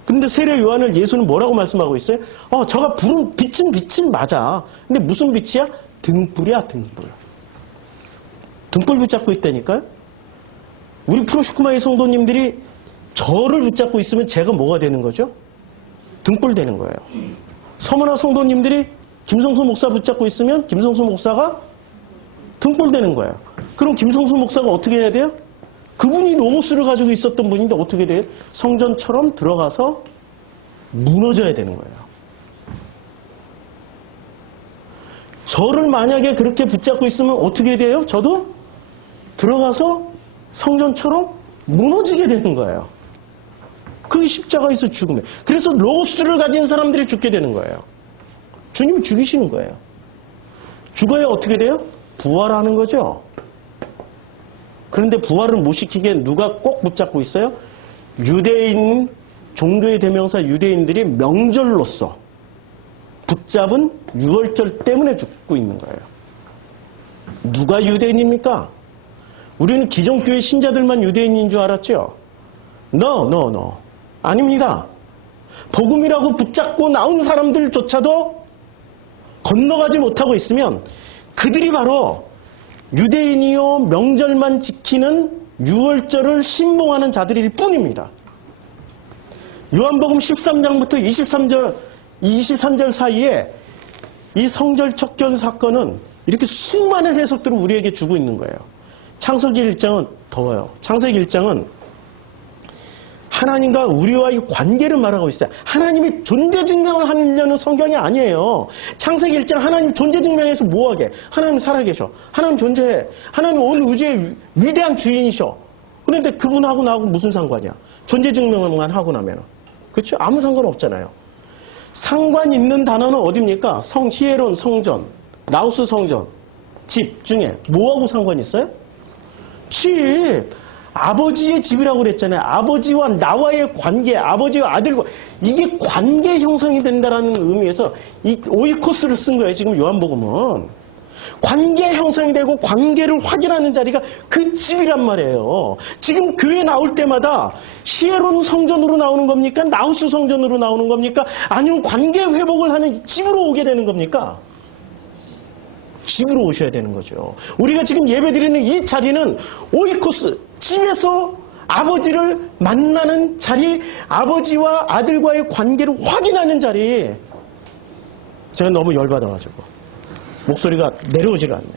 근데 세례 요한을 예수는 뭐라고 말씀하고 있어요? 저가 부른 빛은 맞아. 근데 무슨 빛이야? 등불이야, 등불. 등불 붙잡고 있다니까요? 우리 프로슈크마의 성도님들이 저를 붙잡고 있으면 제가 뭐가 되는 거죠? 등불 되는 거예요. 서문화 성도님들이 김성수 목사 붙잡고 있으면 김성수 목사가 등불 되는 거예요. 그럼 김성수 목사가 어떻게 해야 돼요? 그분이 노모스를 가지고 있었던 분인데 어떻게 돼요? 성전처럼 들어가서 무너져야 되는 거예요. 저를 만약에 그렇게 붙잡고 있으면 어떻게 돼요? 저도 들어가서 성전처럼 무너지게 되는 거예요. 그게 십자가에서 죽음이에요. 그래서 로고스를 가진 사람들이 죽게 되는 거예요. 주님이 죽이시는 거예요. 죽어야 어떻게 돼요? 부활하는 거죠. 그런데 부활을 못 시키게 누가 꼭 붙잡고 있어요? 유대인, 종교의 대명사 유대인들이 명절로서 붙잡은 유월절 때문에 죽고 있는 거예요. 누가 유대인입니까? 우리는 기존교회 신자들만 유대인인 줄 알았죠? No. 아닙니다. 복음이라고 붙잡고 나온 사람들조차도 건너가지 못하고 있으면 그들이 바로 유대인이요 명절만 지키는 유월절을 신봉하는 자들일 뿐입니다. 요한복음 13장부터 23절 사이에 이 성절 척결 사건은 이렇게 수많은 해석들을 우리에게 주고 있는 거예요. 창세기 1장은 더워요. 창세기 1장은 하나님과 우리와의 관계를 말하고 있어요. 하나님이 존재 증명을 하려는 성경이 아니에요. 창세기 1장 하나님 존재 증명해서 뭐하게? 하나님 살아계셔. 하나님 존재해. 하나님 온 우주의 위대한 주인이셔. 그런데 그분하고 나하고 무슨 상관이야? 존재 증명만 하고 나면. 그렇죠? 아무 상관 없잖아요. 상관 있는 단어는 어디입니까? 히에론 성전, 나우스 성전, 집 중에 뭐하고 상관 있어요? 집. 아버지의 집이라고 그랬잖아요. 아버지와 나와의 관계, 아버지와 아들과 이게 관계 형성이 된다라는 의미에서 이 오이코스를 쓴 거예요. 지금 요한복음은. 관계 형성이 되고 관계를 확인하는 자리가 그 집이란 말이에요. 지금 교회 나올 때마다 시에론 성전으로 나오는 겁니까? 나우스 성전으로 나오는 겁니까? 아니면 관계 회복을 하는 집으로 오게 되는 겁니까? 집으로 오셔야 되는 거죠. 우리가 지금 예배드리는 이 자리는 오이코스, 집에서 아버지를 만나는 자리, 아버지와 아들과의 관계를 확인하는 자리. 제가 너무 열받아가지고 목소리가 내려오지가 않네요.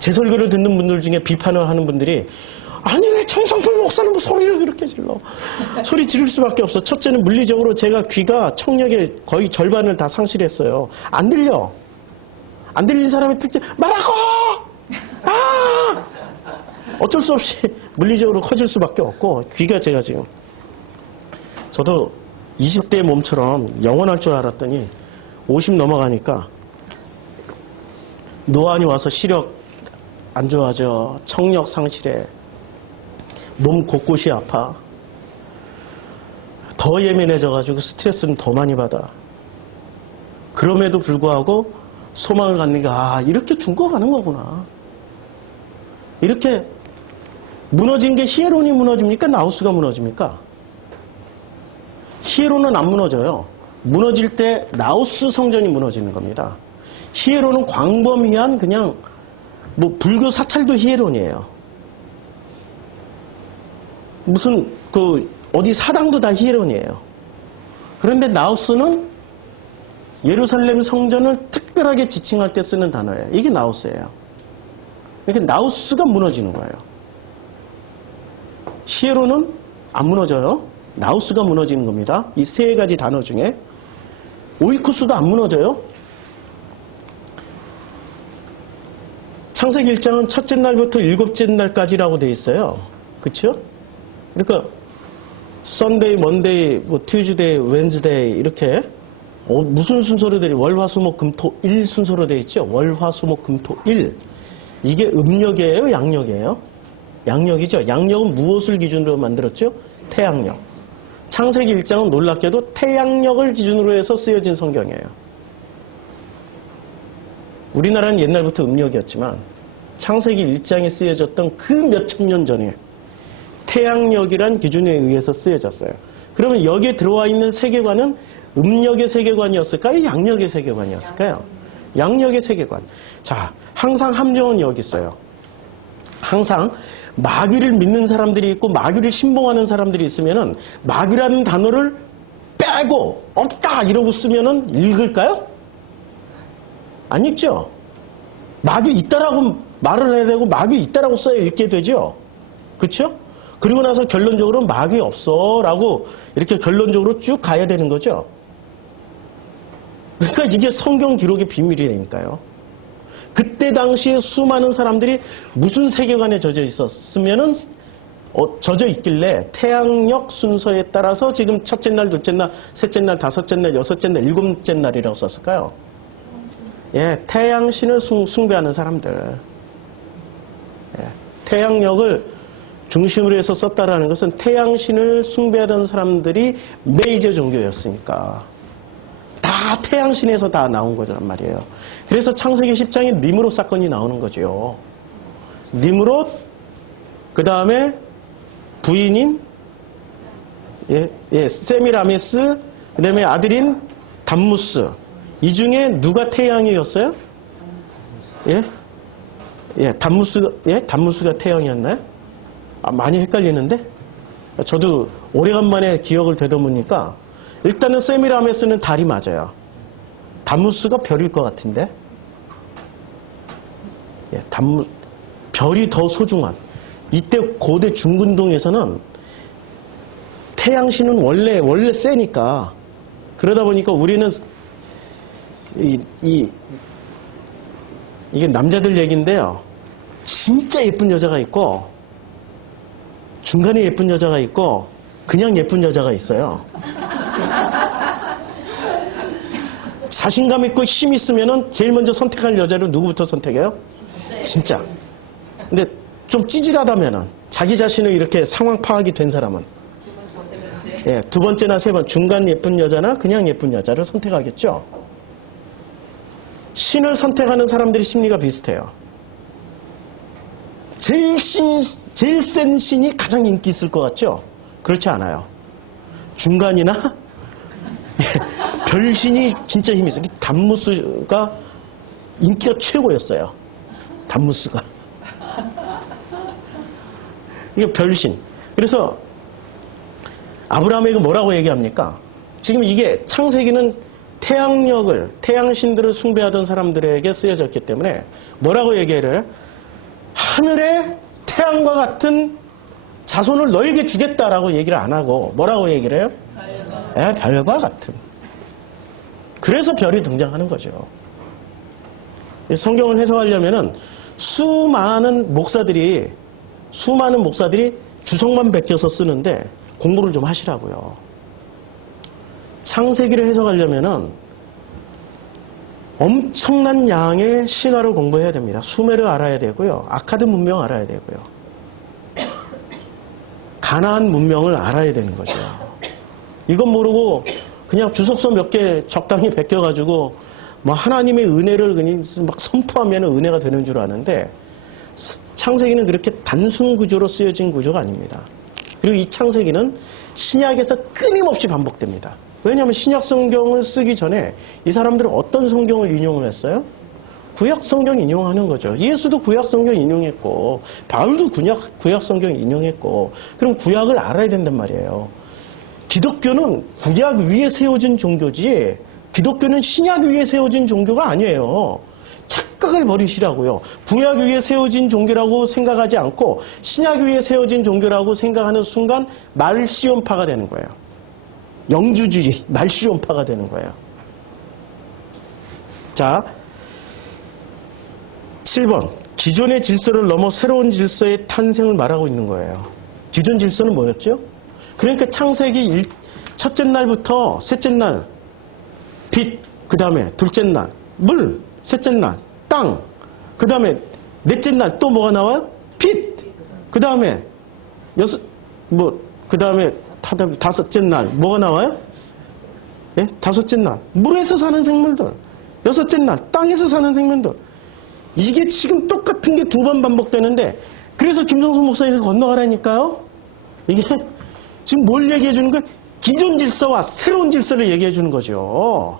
제 설교를 듣는 분들 중에 비판을 하는 분들이 아니 왜 정상풀 목사는 뭐 소리를 그렇게 질러. 소리 지를 수밖에 없어. 첫째는 물리적으로 제가 귀가 청력의 거의 절반을 다 상실했어요. 안 들려. 안 들리는 사람의 특징 말하고! 아! 어쩔 수 없이 물리적으로 커질 수밖에 없고 귀가 제가 지금 저도 20대의 몸처럼 영원할 줄 알았더니 50 넘어가니까 노안이 와서 시력 안 좋아져, 청력 상실해, 몸 곳곳이 아파, 더 예민해져가지고 스트레스는 더 많이 받아. 그럼에도 불구하고 소망을 갖는 게 이렇게 죽어가는 거구나. 이렇게 무너진 게 히에론이 무너집니까? 나우스가 무너집니까? 히에론은 안 무너져요. 무너질 때 나우스 성전이 무너지는 겁니다. 히에론은 광범위한 그냥 뭐 불교 사찰도 히에론이에요. 무슨 어디 사당도 다 히에론이에요. 그런데 나우스는 예루살렘 성전을 특별하게 지칭할 때 쓰는 단어예요. 이게 나우스예요. 그러니까 나우스가 무너지는 거예요. 히에론은 안 무너져요. 나우스가 무너지는 겁니다. 이 세 가지 단어 중에 오이코스도 안 무너져요. 창세기 1장은 첫째 날부터 일곱째 날까지라고 돼 있어요. 그렇죠? 그러니까 썬데이, 먼데이, 뭐 튜즈데이, 웬즈데이 이렇게 무슨 순서로 돼? 월화수목금토일 순서로 돼 있죠. 월화수목금토일. 이게 음력이에요, 양력이에요? 양력이죠. 양력은 무엇을 기준으로 만들었죠? 태양력. 창세기 1장은 놀랍게도 태양력을 기준으로 해서 쓰여진 성경이에요. 우리나라는 옛날부터 음력이었지만 창세기 1장에 쓰여졌던 그 몇천 년 전에 태양력이란 기준에 의해서 쓰여졌어요. 그러면 여기에 들어와 있는 세계관은 음력의 세계관이었을까요? 양력의 세계관이었을까요? 양력의 세계관. 자, 항상 함정은 여기 있어요. 항상 마귀를 믿는 사람들이 있고 마귀를 신봉하는 사람들이 있으면은 마귀라는 단어를 빼고 없다 이러고 쓰면은 읽을까요? 안 읽죠? 마귀 있다라고 말을 해야 되고 마귀 있다라고 써야 읽게 되죠? 그렇죠? 그리고 나서 결론적으로 마귀 없어 라고 이렇게 결론적으로 쭉 가야 되는 거죠. 그러니까 이게 성경 기록의 비밀이니까요. 그때 당시에 수많은 사람들이 무슨 세계관에 젖어 있었으면은 젖어 있길래 태양력 순서에 따라서 지금 첫째 날, 둘째 날, 셋째 날, 다섯째 날, 여섯째 날, 일곱째 날이라고 썼을까요? 예, 태양신을 숭배하는 사람들. 예, 태양력을 중심으로 해서 썼다라는 것은 태양신을 숭배하던 사람들이 메이저 종교였으니까. 다 태양신에서 다 나온 거란 말이에요. 그래서 창세기 10장에 니므롯 사건이 나오는 거죠. 니므롯, 그 다음에 부인인 세미라메스, 그 다음에 아들인 담무스. 이 중에 누가 태양이었어요? 담무스가 태양이었나요? 많이 헷갈리는데? 저도 오래간만에 기억을 되돌보니까 일단은 세미라메스는 달이 맞아요. 담무스가 별일 것 같은데? 별이 더 소중한. 이때 고대 중근동에서는 태양신은 원래 세니까 그러다 보니까 우리는 이게 남자들 얘기인데요. 진짜 예쁜 여자가 있고 중간에 예쁜 여자가 있고 그냥 예쁜 여자가 있어요. 자신감 있고 힘 있으면은 제일 먼저 선택할 여자를 누구부터 선택해요? 진짜. 근데 좀 찌질하다면은, 자기 자신을 이렇게 상황 파악이 된 사람은, 예, 두 번째나 세 번, 중간 예쁜 여자나 그냥 예쁜 여자를 선택하겠죠. 신을 선택하는 사람들이 심리가 비슷해요. 제일 센 신이 가장 인기 있을 것 같죠? 그렇지 않아요. 중간이나 별신이 진짜 힘이 있어요. 담무스가 인기가 최고였어요. 담무스가. 이게 별신. 그래서 아브라함에게 뭐라고 얘기합니까? 지금 이게 창세기는 태양신들을 숭배하던 사람들에게 쓰여졌기 때문에 뭐라고 얘기를 해요? 하늘의 태양과 같은 자손을 너에게 주겠다라고 얘기를 안 하고 뭐라고 얘기를 해요? 별과 같은. 그래서 별이 등장하는 거죠. 성경을 해석하려면은 수많은 목사들이 주석만 베껴서 쓰는데 공부를 좀 하시라고요. 창세기를 해석하려면은 엄청난 양의 신화를 공부해야 됩니다. 수메르 알아야 되고요. 아카드 문명 알아야 되고요. 가나안 문명을 알아야 되는 거죠. 이건 모르고 그냥 주석서 몇 개 적당히 베껴가지고 뭐 하나님의 은혜를 그냥 막 선포하면 은혜가 되는 줄 아는데 창세기는 그렇게 단순 구조로 쓰여진 구조가 아닙니다. 그리고 이 창세기는 신약에서 끊임없이 반복됩니다. 왜냐하면 신약 성경을 쓰기 전에 이 사람들은 어떤 성경을 인용을 했어요? 구약 성경 인용하는 거죠. 예수도 구약 성경 인용했고 바울도 구약 성경 인용했고 그럼 구약을 알아야 된단 말이에요. 기독교는 구약 위에 세워진 종교지 기독교는 신약 위에 세워진 종교가 아니에요. 착각을 버리시라고요. 구약 위에 세워진 종교라고 생각하지 않고 신약 위에 세워진 종교라고 생각하는 순간 말시온파가 되는 거예요. 영주주의, 말시온파가 되는 거예요. 자, 7번. 기존의 질서를 넘어 새로운 질서의 탄생을 말하고 있는 거예요. 기존 질서는 뭐였죠? 그러니까 창세기 첫째 날부터 셋째 날, 빛, 그 다음에 둘째 날, 물, 셋째 날, 땅, 그 다음에 넷째 날 또 뭐가 나와요? 빛, 그 다음에 그 다음에 다섯째 날 뭐가 나와요? 예? 다섯째 날 물에서 사는 생물들, 여섯째 날 땅에서 사는 생물들. 이게 지금 똑같은 게 두 번 반복되는데 그래서 김성수 목사님이 건너가라니까요. 이게 지금 뭘 얘기해 주는 거야? 기존 질서와 새로운 질서를 얘기해 주는 거죠.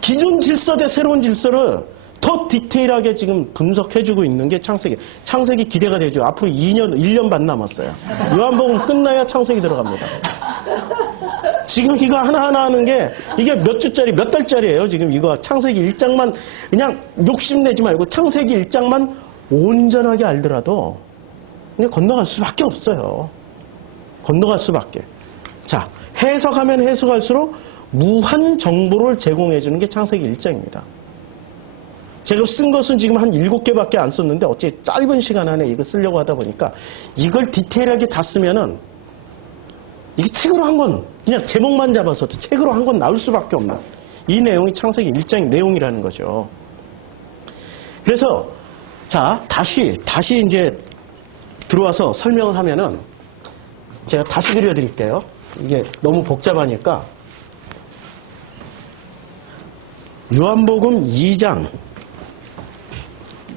기존 질서 대 새로운 질서를 더 디테일하게 지금 분석해주고 있는 게 창세기. 창세기 기대가 되죠. 앞으로 1년 반 남았어요. 요한복음 끝나야 창세기 들어갑니다. 지금 이거 하나하나 하는 게 이게 몇 주짜리, 몇 달짜리예요. 지금 이거 창세기 1장만 그냥 욕심내지 말고 창세기 1장만 온전하게 알더라도 그냥 건너갈 수밖에 없어요. 건너갈 수밖에. 자, 해석하면 해석할수록 무한 정보를 제공해주는 게 창세기 1장입니다. 제가 쓴 것은 지금 한 7개밖에 안 썼는데 어째 짧은 시간 안에 이거 쓰려고 하다 보니까 이걸 디테일하게 다 쓰면은 이게 책으로 한 권, 그냥 제목만 잡아서도 책으로 한 권 나올 수밖에 없는 이 내용이 창세기 1장의 내용이라는 거죠. 그래서 자, 다시 이제 들어와서 설명을 하면은 제가 다시 그려드릴게요. 이게 너무 복잡하니까 요한복음 2장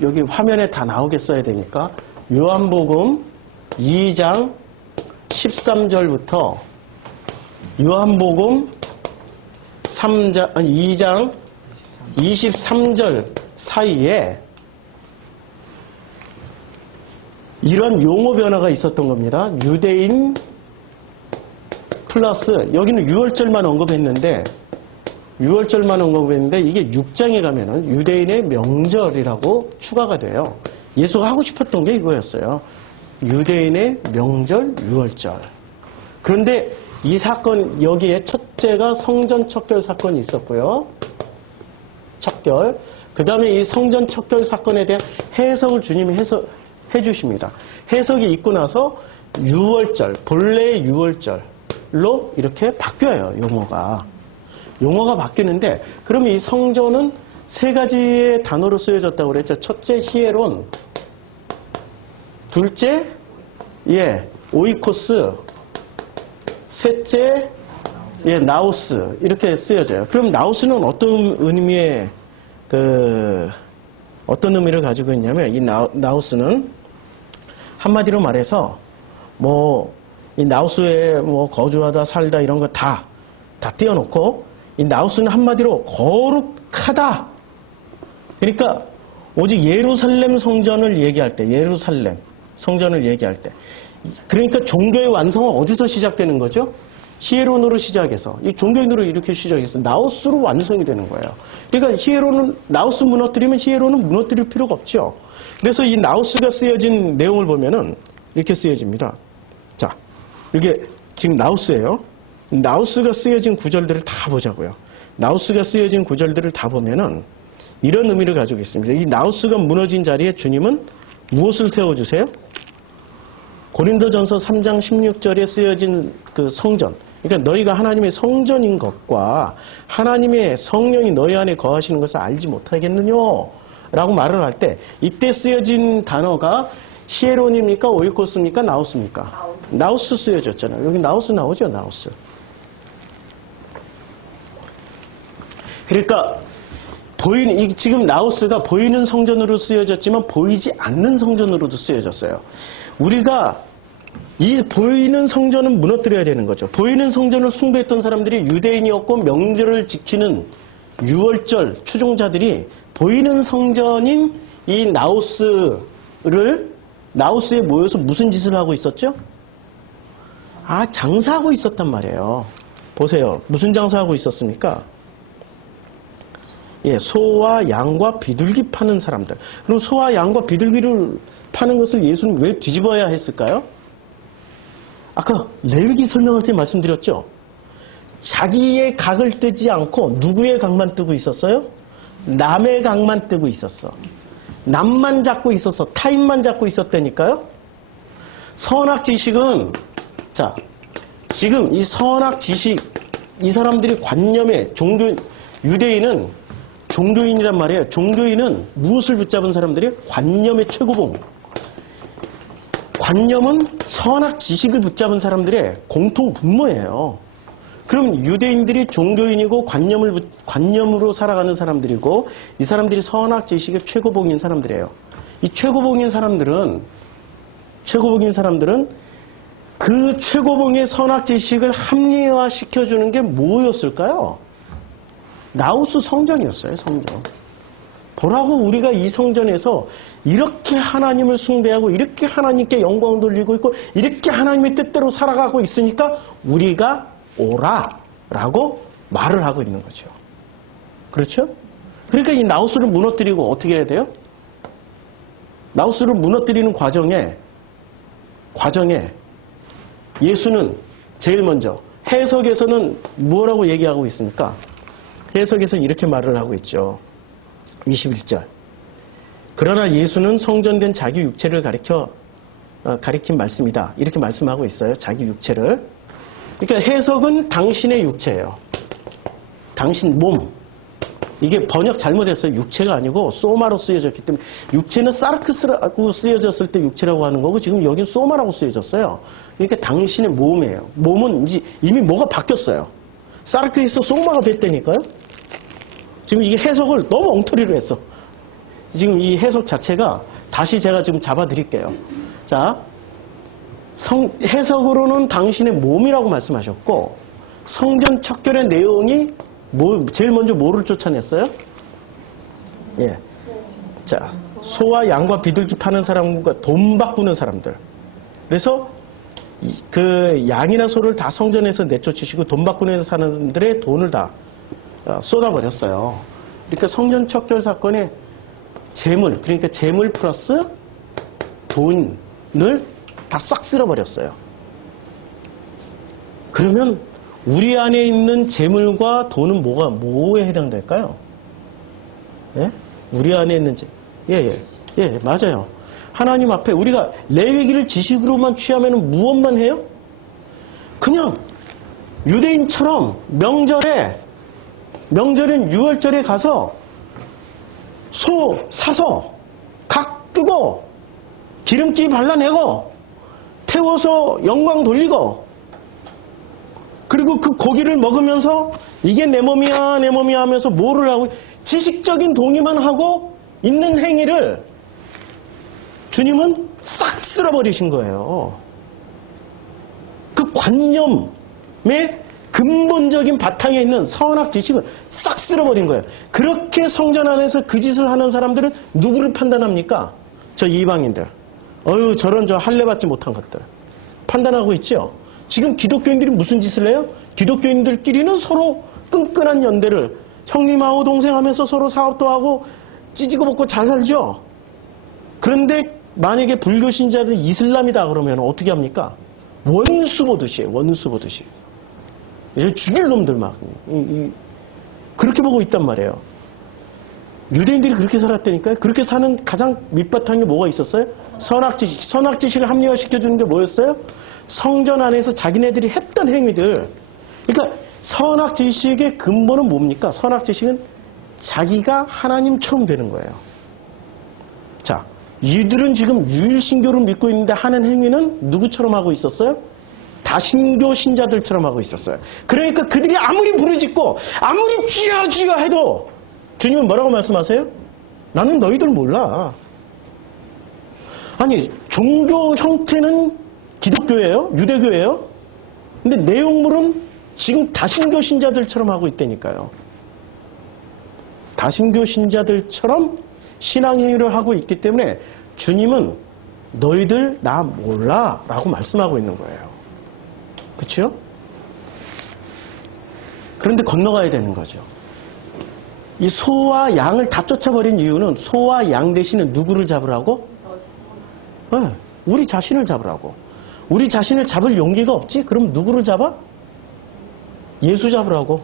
여기 화면에 다 나오겠어야 되니까 요한복음 2장 13절부터 요한복음 2장 23절 사이에 이런 용어 변화가 있었던 겁니다. 유대인 플러스 여기는 6월절만 언급했는데 이게 6장에 가면은 유대인의 명절이라고 추가가 돼요. 예수가 하고 싶었던 게 이거였어요. 유대인의 명절 6월절. 그런데 이 사건 여기에 첫째가 성전 척결 사건이 있었고요. 척결. 그 다음에 이 성전 척결 사건에 대한 해석을 주님이 해 주십니다. 해석이 있고 나서 6월절, 본래의 6월절로 이렇게 바뀌어요. 용어가 바뀌는데 그러면 이 성전은 세 가지의 단어로 쓰여졌다고 그랬죠. 첫째 히에론, 둘째, 오이코스, 셋째, 나우스 이렇게 쓰여져요. 그럼 나우스는 어떤 의미의 어떤 의미를 가지고 있냐면 이 나우스는 한마디로 말해서 이 나우스에 거주하다 살다 이런 거 다 띄워놓고 이 나우스는 한마디로 거룩하다. 그러니까 오직 예루살렘 성전을 얘기할 때, 예루살렘 성전을 얘기할 때, 그러니까 종교의 완성은 어디서 시작되는 거죠? 히에론으로 시작해서 이 종교인으로 이렇게 시작해서 나우스로 완성이 되는 거예요. 그러니까 히에론은 나우스 무너뜨리면 히에론은 무너뜨릴 필요가 없죠. 그래서 이 나우스가 쓰여진 내용을 보면은 이렇게 쓰여집니다. 자, 이게 지금 나우스예요. 나우스가 쓰여진 구절들을 다 보자고요. 나우스가 쓰여진 구절들을 다 보면은 이런 의미를 가지고 있습니다. 이 나우스가 무너진 자리에 주님은 무엇을 세워주세요? 고린도전서 3장 16절에 쓰여진 그 성전. 그러니까 너희가 하나님의 성전인 것과 하나님의 성령이 너희 안에 거하시는 것을 알지 못하겠느냐? 라고 말을 할 때 이때 쓰여진 단어가 히에론입니까? 오이코스입니까? 나우스입니까? 나우스 쓰여졌잖아요. 여기 나우스 나오죠? 나우스. 그러니까 지금 나우스가 보이는 성전으로 쓰여졌지만 보이지 않는 성전으로도 쓰여졌어요. 우리가 이 보이는 성전은 무너뜨려야 되는 거죠. 보이는 성전을 숭배했던 사람들이 유대인이었고 명절을 지키는 유월절 추종자들이 보이는 성전인 이 나우스에 모여서 무슨 짓을 하고 있었죠? 장사하고 있었단 말이에요. 보세요. 무슨 장사하고 있었습니까? 소와 양과 비둘기 파는 사람들. 그럼 소와 양과 비둘기를 파는 것을 예수는 왜 뒤집어야 했을까요? 아까 레위기 설명할 때 말씀드렸죠. 자기의 각을 뜨지 않고 누구의 각만 뜨고 있었어요? 남의 각만 뜨고 있었어. 남만 잡고 있었어. 타인만 잡고 있었다니까요. 선악지식은 지금 이 선악지식 이 사람들이 관념에 유대인은 종교인이란 말이에요. 종교인은 무엇을 붙잡은 사람들이? 관념의 최고봉. 관념은 선악 지식을 붙잡은 사람들의 공통 분모예요. 그럼 유대인들이 종교인이고 관념으로 살아가는 사람들이고 이 사람들이 선악 지식의 최고봉인 사람들이에요. 이 최고봉인 사람들은 그 최고봉의 선악 지식을 합리화시켜주는 게 뭐였을까요? 나우스 성전이었어요. 성전. 보라고 우리가 이 성전에서 이렇게 하나님을 숭배하고 이렇게 하나님께 영광 돌리고 있고 이렇게 하나님의 뜻대로 살아가고 있으니까 우리가 오라라고 말을 하고 있는 거죠. 그렇죠? 그러니까 이 나우스를 무너뜨리고 어떻게 해야 돼요? 나우스를 무너뜨리는 과정에 예수는 제일 먼저 해석에서는 뭐라고 얘기하고 있습니까? 해석에서 이렇게 말을 하고 있죠. 21절. 그러나 예수는 성전된 자기 육체를 가리킨 말씀이다. 이렇게 말씀하고 있어요. 자기 육체를. 그러니까 해석은 당신의 육체예요. 당신 몸. 이게 번역 잘못했어요. 육체가 아니고 소마로 쓰여졌기 때문에 육체는 사르크스라고 쓰여졌을 때 육체라고 하는 거고 지금 여긴 소마라고 쓰여졌어요. 그러니까 당신의 몸이에요. 몸은 이미 뭐가 바뀌었어요. 사르크에서 소마가 됐다니까요. 지금 이게 해석을 너무 엉터리로 했어. 지금 이 해석 자체가 다시 제가 지금 잡아드릴게요. 자, 해석으로는 당신의 몸이라고 말씀하셨고 성전 척결의 내용이 제일 먼저 뭐를 쫓아냈어요? 자, 소와 양과 비둘기 파는 사람과 돈 바꾸는 사람들. 그래서 그 양이나 소를 다 성전에서 내쫓으시고 돈 바꾸는 사람들의 돈을 다 쏟아버렸어요. 그러니까 성전 척결 사건의 재물, 그러니까 재물 플러스 돈을 다 싹 쓸어버렸어요. 그러면 우리 안에 있는 재물과 돈은 뭐에 해당될까요? 우리 안에 있는 맞아요. 하나님 앞에 우리가 레위기를 지식으로만 취하면 무엇만 해요? 그냥 유대인처럼 명절엔 유월절에 가서 소 사서 각 뜨고 기름기 발라내고 태워서 영광 돌리고 그리고 그 고기를 먹으면서 이게 내 몸이야 내 몸이야 하면서 뭐를 하고 지식적인 동의만 하고 있는 행위를 주님은 싹 쓸어버리신 거예요. 그 관념의 근본적인 바탕에 있는 선악 지식을 싹 쓸어버린 거예요. 그렇게 성전 안에서 그 짓을 하는 사람들은 누구를 판단합니까? 저 이방인들. 저런 저 할례받지 못한 것들. 판단하고 있죠. 지금 기독교인들이 무슨 짓을 해요? 기독교인들끼리는 서로 끈끈한 연대를 형님하고 동생하면서 서로 사업도 하고 찌지고 먹고 잘 살죠. 그런데 만약에 불교 신자들 이슬람이다 그러면 어떻게 합니까? 원수 보듯이 해요. 원수 보듯이. 이제 죽일 놈들 막 그렇게 보고 있단 말이에요. 유대인들이 그렇게 살았다니까요. 그렇게 사는 가장 밑바탕에 뭐가 있었어요? 선악지식. 선악지식을 합리화시켜주는 게 뭐였어요? 성전 안에서 자기네들이 했던 행위들. 그러니까 선악지식의 근본은 뭡니까? 선악지식은 자기가 하나님처럼 되는 거예요. 자, 이들은 지금 유일신교를 믿고 있는데 하는 행위는 누구처럼 하고 있었어요? 다신교 신자들처럼 하고 있었어요. 그러니까 그들이 아무리 부르짖고 아무리 쥐야 쥐야 해도 주님은 뭐라고 말씀하세요? 나는 너희들 몰라. 아니 종교 형태는 기독교예요? 유대교예요? 근데 내용물은 지금 다신교 신자들처럼 하고 있다니까요. 다신교 신자들처럼 신앙행위를 하고 있기 때문에 주님은 너희들 나 몰라 라고 말씀하고 있는 거예요. 그렇죠? 그런데 건너가야 되는 거죠. 이 소와 양을 다 쫓아버린 이유는 소와 양 대신에 누구를 잡으라고? 네, 우리 자신을 잡으라고. 우리 자신을 잡을 용기가 없지? 그럼 누구를 잡아? 예수 잡으라고.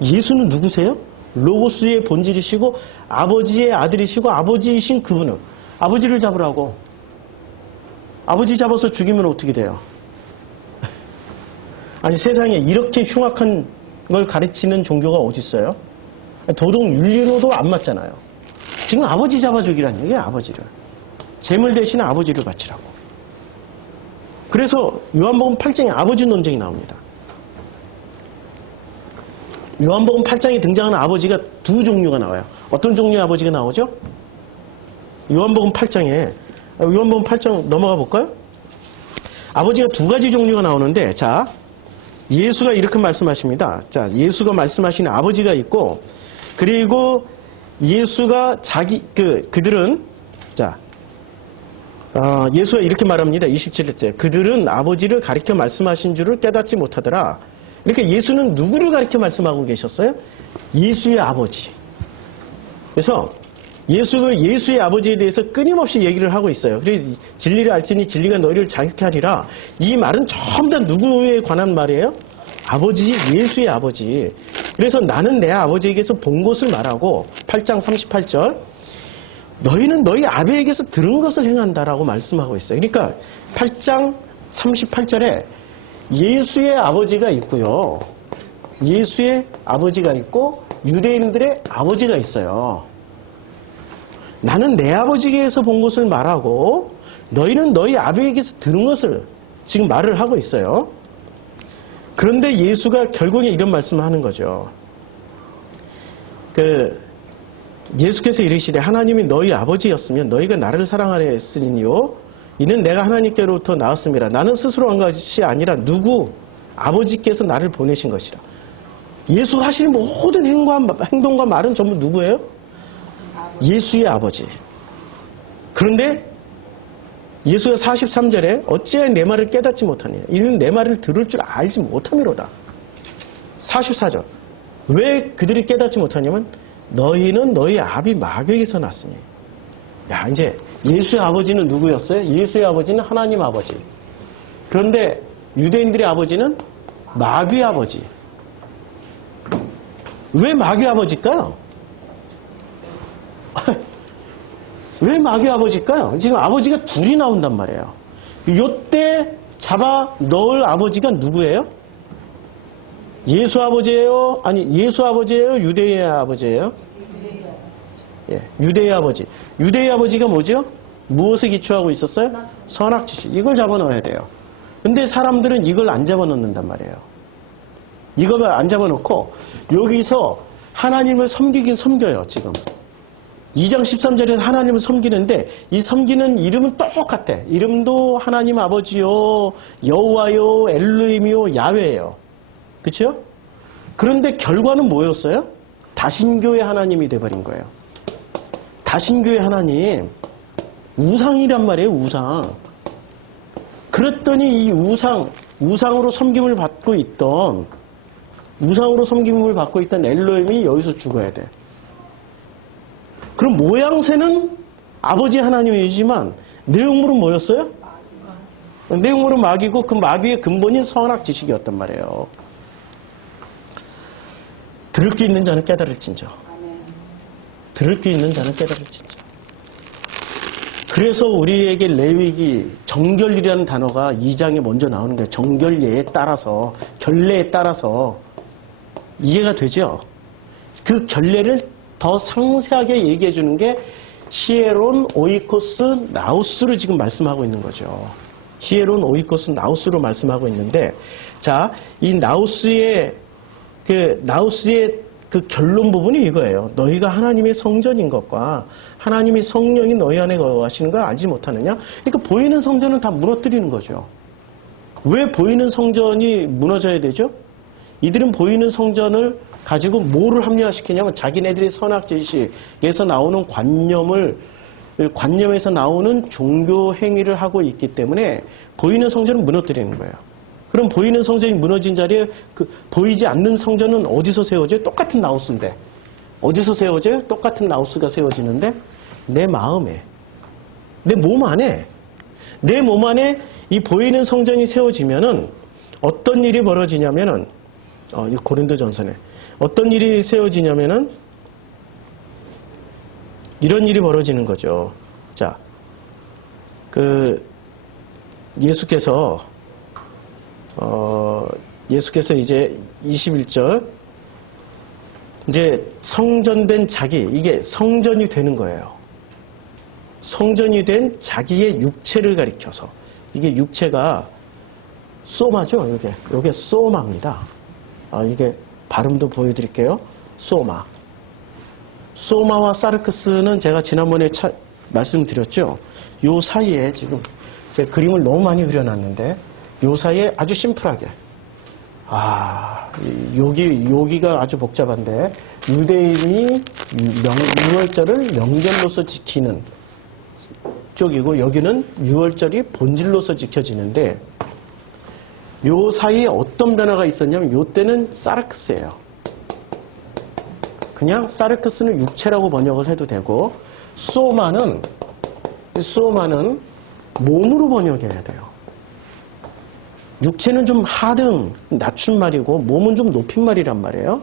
예수는 누구세요? 로고스의 본질이시고 아버지의 아들이시고 아버지이신 그분은 아버지를 잡으라고. 아버지 잡아서 죽이면 어떻게 돼요? 아니 세상에 이렇게 흉악한 걸 가르치는 종교가 어디 있어요? 도덕 윤리로도 안 맞잖아요. 지금 아버지 잡아 죽이라는 얘기예요. 아버지를. 재물 대신에 아버지를 바치라고. 그래서 요한복음 8장에 아버지 논쟁이 나옵니다. 요한복음 8장에 등장하는 아버지가 두 종류가 나와요. 어떤 종류의 아버지가 나오죠? 요한복음 8장에 요한복음 8장 넘어가 볼까요? 아버지가 두 가지 종류가 나오는데 자 예수가 이렇게 말씀하십니다. 자 예수가 말씀하시는 아버지가 있고 그리고 예수가 그들은 자 예수가 이렇게 말합니다. 27절째 그들은 아버지를 가리켜 말씀하신 줄을 깨닫지 못하더라. 그러니까 예수는 누구를 가리켜 말씀하고 계셨어요? 예수의 아버지. 그래서 예수의 아버지에 대해서 끊임없이 얘기를 하고 있어요. 그래서 진리를 알지니 진리가 너희를 자유케 하리라. 이 말은 전부 다 누구에 관한 말이에요? 아버지, 예수의 아버지. 그래서 나는 내 아버지에게서 본 것을 말하고 8장 38절 너희는 너희 아버지에게서 들은 것을 행한다라고 말씀하고 있어요. 그러니까 8장 38절에 예수의 아버지가 있고요. 예수의 아버지가 있고 유대인들의 아버지가 있어요. 나는 내 아버지에게서 본 것을 말하고 너희는 너희 아버지에게서 들은 것을 지금 말을 하고 있어요. 그런데 예수가 결국에 이런 말씀을 하는 거죠. 예수께서 이르시되 하나님이 너희 아버지였으면 너희가 나를 사랑하려 했으니요 이는 내가 하나님께로부터 나왔음이라. 나는 스스로 한 것이 아니라 누구 아버지께서 나를 보내신 것이라. 예수가 하시는 모든 행동과 말은 전부 누구예요? 예수의 아버지. 그런데 예수가 43절에 어찌하여 내 말을 깨닫지 못하냐. 이는 내 말을 들을 줄 알지 못함이로다. 44절. 왜 그들이 깨닫지 못하냐면 너희는 너희 아비 마귀에게서 났으니. 야 이제 예수의 아버지는 누구였어요? 예수의 아버지는 하나님 아버지. 그런데 유대인들의 아버지는 마귀 아버지. 왜 마귀 아버지일까요? 왜 마귀 아버지일까요? 지금 아버지가 둘이 나온단 말이에요. 요때 잡아 넣을 아버지가 누구예요? 예수 아버지예요? 아니 예수 아버지예요? 유대의 아버지예요? 예, 유대의 아버지. 유대의 아버지가 뭐죠? 무엇에 기초하고 있었어요? 선악지식. 이걸 잡아넣어야 돼요. 근데 사람들은 이걸 안 잡아넣는단 말이에요. 이걸 안 잡아놓고 여기서 하나님을 섬기긴 섬겨요. 지금 2장 13절에서 하나님을 섬기는데 이 섬기는 이름은 똑같아. 이름도 하나님 아버지요, 여호와요, 엘로힘이요, 야훼예요. 그렇죠? 그런데 결과는 뭐였어요? 다신교의 하나님이 돼버린 거예요. 다신교의 하나님, 우상이란 말이에요. 우상. 그랬더니 이 우상으로 섬김을 받고 있던 엘로힘이 여기서 죽어야 돼. 그럼 모양새는 아버지 하나님이지만 내용물은 뭐였어요? 내용물은 마귀고 그 마귀의 근본인 선악 지식이었단 말이에요. 들을 게 있는 자는 깨달을진저. 들을 게 있는 자는 깨달을진저. 그래서 우리에게 레위기 정결이라는 단어가 2장에 먼저 나오는 거예요. 정결례에 따라서, 결례에 따라서 이해가 되죠? 그 결례를 더 상세하게 얘기해 주는 게 히에론, 오이코스, 나우스로 지금 말씀하고 있는 거죠. 히에론, 오이코스, 나우스로 말씀하고 있는데, 자, 이 나우스의 그 결론 부분이 이거예요. 너희가 하나님의 성전인 것과 하나님의 성령이 너희 안에 거하시는 걸 알지 못하느냐? 그러니까 보이는 성전은 다 무너뜨리는 거죠. 왜 보이는 성전이 무너져야 되죠? 이들은 보이는 성전을 가지고 뭐를 합리화시키냐면 자기네들의 선악지식에서 나오는 관념에서 나오는 종교 행위를 하고 있기 때문에 보이는 성전은 무너뜨리는 거예요. 그럼 보이는 성전이 무너진 자리에 보이지 않는 성전은 어디서 세워져요? 똑같은 나우스인데. 어디서 세워져요? 똑같은 나우스가 세워지는데 내 마음에, 내 몸 안에 이 보이는 성전이 세워지면은 어떤 일이 벌어지냐면은 이 고린도전서네. 어떤 일이 세워지냐면은 이런 일이 벌어지는 거죠. 자, 예수께서 이제 21절 이제 성전된 이게 성전이 되는 거예요. 성전이 된 자기의 육체를 가리켜서 이게 육체가 소마죠. 이게 소마입니다. 이게 발음도 보여드릴게요. 소마와 사르크스는 제가 지난번에 말씀드렸죠. 요 사이에 지금 제가 그림을 너무 많이 그려놨는데 요 사이에 아주 심플하게 여기가 아주 복잡한데 유대인이 유월절을 명절로서 지키는 쪽이고 여기는 유월절이 본질로서 지켜지는데 요 사이에 어떤 변화가 있었냐면 요 때는 사르크스예요. 그냥 사르크스는 육체라고 번역을 해도 되고 소마는 몸으로 번역해야 돼요. 육체는 좀 하등 낮춘 말이고 몸은 좀 높인 말이란 말이에요.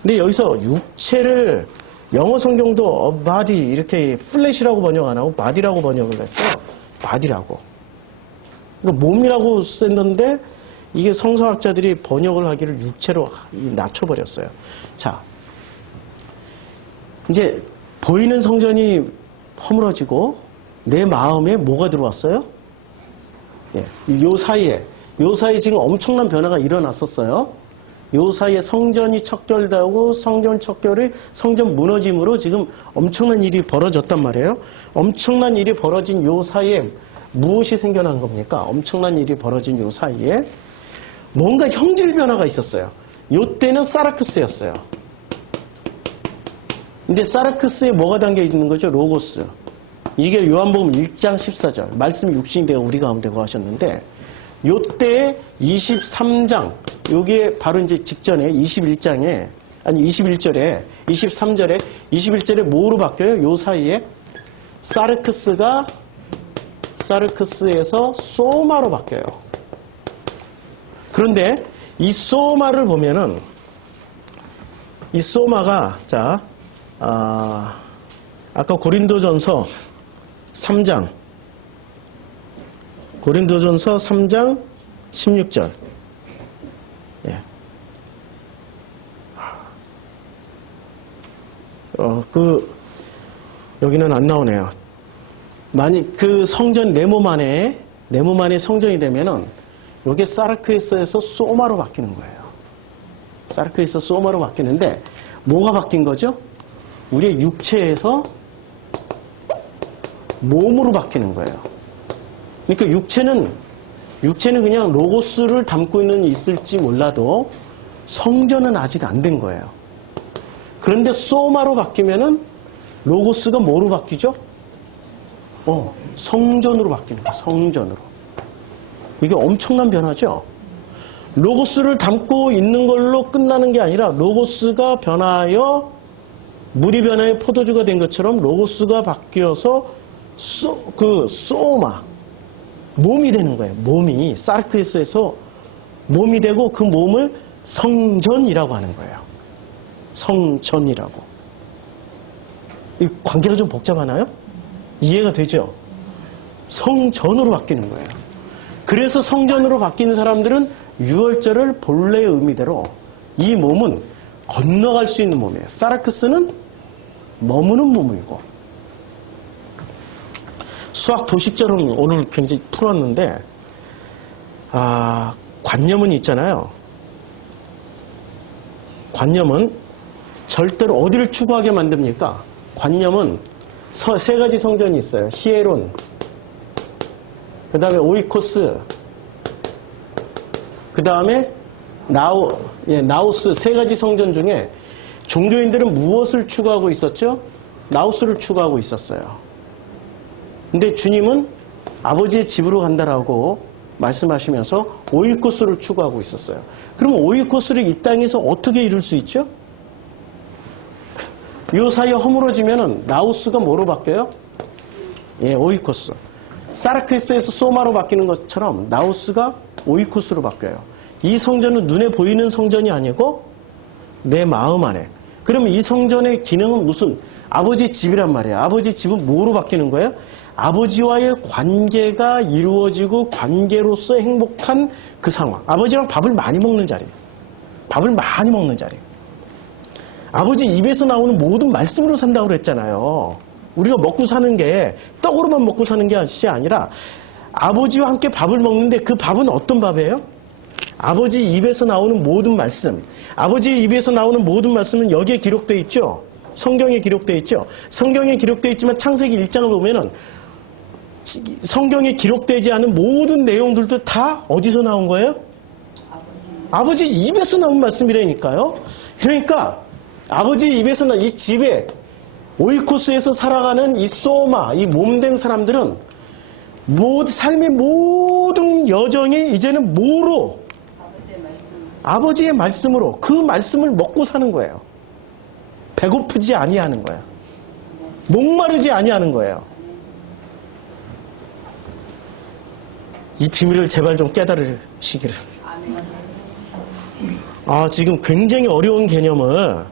근데 여기서 육체를 영어 성경도 body 이렇게 플래시라고 번역 안 하고 body라고 번역을 했어요. body라고. 그러니까 몸이라고 썼는데 이게 성서학자들이 번역을 하기를 육체로 낮춰버렸어요. 자, 이제 보이는 성전이 허물어지고 내 마음에 뭐가 들어왔어요? 요 사이에 지금 엄청난 변화가 일어났었어요. 요 사이에 성전이 척결되고 성전 무너짐으로 지금 엄청난 일이 벌어졌단 말이에요. 엄청난 일이 벌어진 요 사이에 무엇이 생겨난 겁니까? 엄청난 일이 벌어진 요 사이에 뭔가 형질 변화가 있었어요. 요 때는 사르크스였어요. 근데 사르크스에 뭐가 담겨 있는 거죠? 로고스. 이게 요한복음 1장 14절. 말씀이 육신이 되어 우리 가운데 거하셨는데 요때 23장 요게 바로 이제 직전에 21절에 21절에 뭐로 바뀌어요? 요 사이에 사르크스에서 소마로 바뀌어요. 그런데 이 소마를 보면은 이 소마가 아까 고린도전서 3장 16절. 여기는 안 나오네요. 만약 그 성전 내 몸 안에 성전이 되면은 이게 사르크에서에서 소마로 바뀌는 거예요. 사르크에서 소마로 바뀌는데 뭐가 바뀐 거죠? 우리의 육체에서 몸으로 바뀌는 거예요. 그러니까 육체는 그냥 로고스를 담고 있을지 몰라도 성전은 아직 안 된 거예요. 그런데 소마로 바뀌면은 로고스가 뭐로 바뀌죠? 성전으로 바뀌는 거예요. 성전으로. 이게 엄청난 변화죠. 로고스를 담고 있는 걸로 끝나는 게 아니라 로고스가 변하여 물이 변하여 포도주가 된 것처럼 로고스가 바뀌어서 소마 몸이 되는 거예요. 몸이 사르크에서에서 몸이 되고 그 몸을 성전이라고 하는 거예요. 성전이라고. 이 관계가 좀 복잡하나요? 이해가 되죠? 성전으로 바뀌는 거예요. 그래서 성전으로 바뀌는 사람들은 유월절을 본래의 의미대로 이 몸은 건너갈 수 있는 몸이에요. 사르크스는 머무는 몸이고. 수학 도식절은 오늘 굉장히 풀었는데 관념은 있잖아요. 관념은 절대로 어디를 추구하게 만듭니까? 관념은 세 가지 성전이 있어요. 히에론, 그 다음에 오이코스, 그 다음에 나우스. 세 가지 성전 중에 종교인들은 무엇을 추구하고 있었죠? 나우스를 추구하고 있었어요. 근데 주님은 아버지의 집으로 간다라고 말씀하시면서 오이코스를 추구하고 있었어요. 그러면 오이코스를 이 땅에서 어떻게 이룰 수 있죠? 요 사이에 허물어지면은 나우스가 뭐로 바뀌어요? 오이코스. 사르크에서에서 소마로 바뀌는 것처럼 나우스가 오이코스로 바뀌어요. 이 성전은 눈에 보이는 성전이 아니고 내 마음 안에. 그러면 이 성전의 기능은 무슨? 아버지 집이란 말이에요. 아버지 집은 뭐로 바뀌는 거예요? 아버지와의 관계가 이루어지고 관계로서 행복한 그 상황. 아버지랑 밥을 많이 먹는 자리. 밥을 많이 먹는 자리. 아버지 입에서 나오는 모든 말씀으로 산다고 그랬잖아요. 우리가 먹고 사는 게 떡으로만 먹고 사는 게 아니라 아버지와 함께 밥을 먹는데 그 밥은 어떤 밥이에요? 아버지 입에서 나오는 모든 말씀. 아버지 입에서 나오는 모든 말씀은 여기에 기록되어 있죠. 성경에 기록되어 있죠. 성경에 기록되어 있지만 창세기 1장을 보면은 성경에 기록되지 않은 모든 내용들도 다 어디서 나온 거예요? 아버지 입에서 나온 말씀이라니까요. 그러니까 아버지 입에서 나온 이 집에 오이코스에서 살아가는 이 소마, 이 몸된 사람들은 삶의 모든 여정이 이제는 뭐로? 아버지의 말씀으로 그 말씀을 먹고 사는 거예요. 배고프지 아니하는 거예요. 목마르지 아니하는 거예요. 이 비밀을 제발 좀 깨달으시기를. 지금 굉장히 어려운 개념을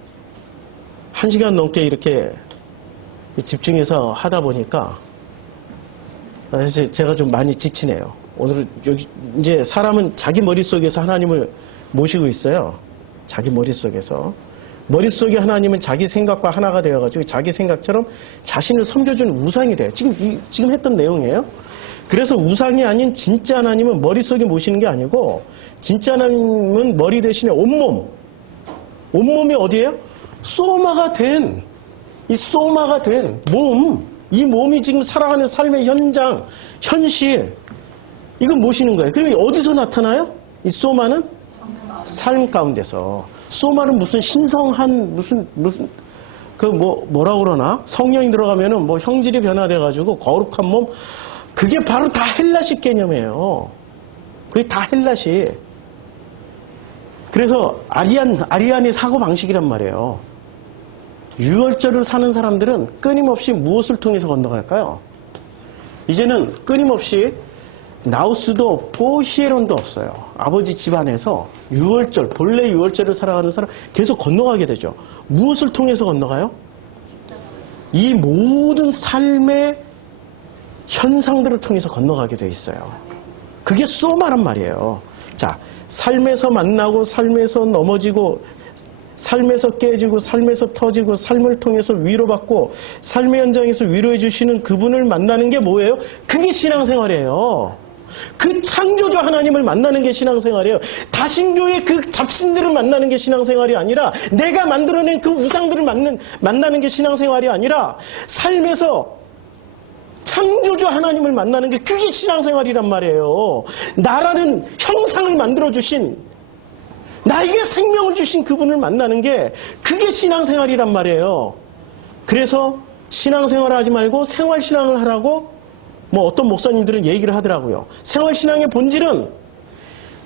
1시간 넘게 이렇게 집중해서 하다 보니까 제가 좀 많이 지치네요. 오늘 여기 이제 사람은 자기 머릿속에서 하나님을 모시고 있어요. 자기 머릿속에서. 머릿속에 하나님은 자기 생각과 하나가 되어가지고 자기 생각처럼 자신을 섬겨주는 우상이 돼요. 지금 했던 내용이에요. 그래서 우상이 아닌 진짜 하나님은 머릿속에 모시는 게 아니고 진짜 하나님은 머리 대신에 온몸. 온몸이 어디예요? 소마가 된, 이 소마가 된 몸. 이 몸이 지금 살아가는 삶의 현장, 현실. 이걸 모시는 거예요. 그리고 어디서 나타나요? 이 소마는? 삶 가운데서. 소마는 무슨 신성한, 뭐라고 그러나? 성령이 들어가면은 형질이 변화돼가지고 거룩한 몸. 그게 바로 다 헬라식 개념이에요. 그게 다 헬라식. 그래서 아리안의 사고방식이란 말이에요. 유월절을 사는 사람들은 끊임없이 무엇을 통해서 건너갈까요? 이제는 끊임없이 나우스도 없고 히에론도 없어요. 아버지 집안에서 유월절, 본래 유월절을 살아가는 사람 계속 건너가게 되죠. 무엇을 통해서 건너가요? 이 모든 삶의 현상들을 통해서 건너가게 돼 있어요. 그게 소마란 말이에요. 자, 삶에서 만나고 삶에서 넘어지고 삶에서 깨지고 삶에서 터지고 삶을 통해서 위로받고 삶의 현장에서 위로해 주시는 그분을 만나는 게 뭐예요? 그게 신앙생활이에요. 그 창조주 하나님을 만나는 게 신앙생활이에요. 다신교의 그 잡신들을 만나는 게 신앙생활이 아니라 내가 만들어낸 그 우상들을 만나는 게 신앙생활이 아니라 삶에서 창조주 하나님을 만나는 게 그게 신앙생활이란 말이에요. 나라는 형상을 만들어주신 나에게 생명을 주신 그분을 만나는 게 그게 신앙생활이란 말이에요. 그래서 신앙생활을 하지 말고 생활신앙을 하라고 어떤 목사님들은 얘기를 하더라고요. 생활신앙의 본질은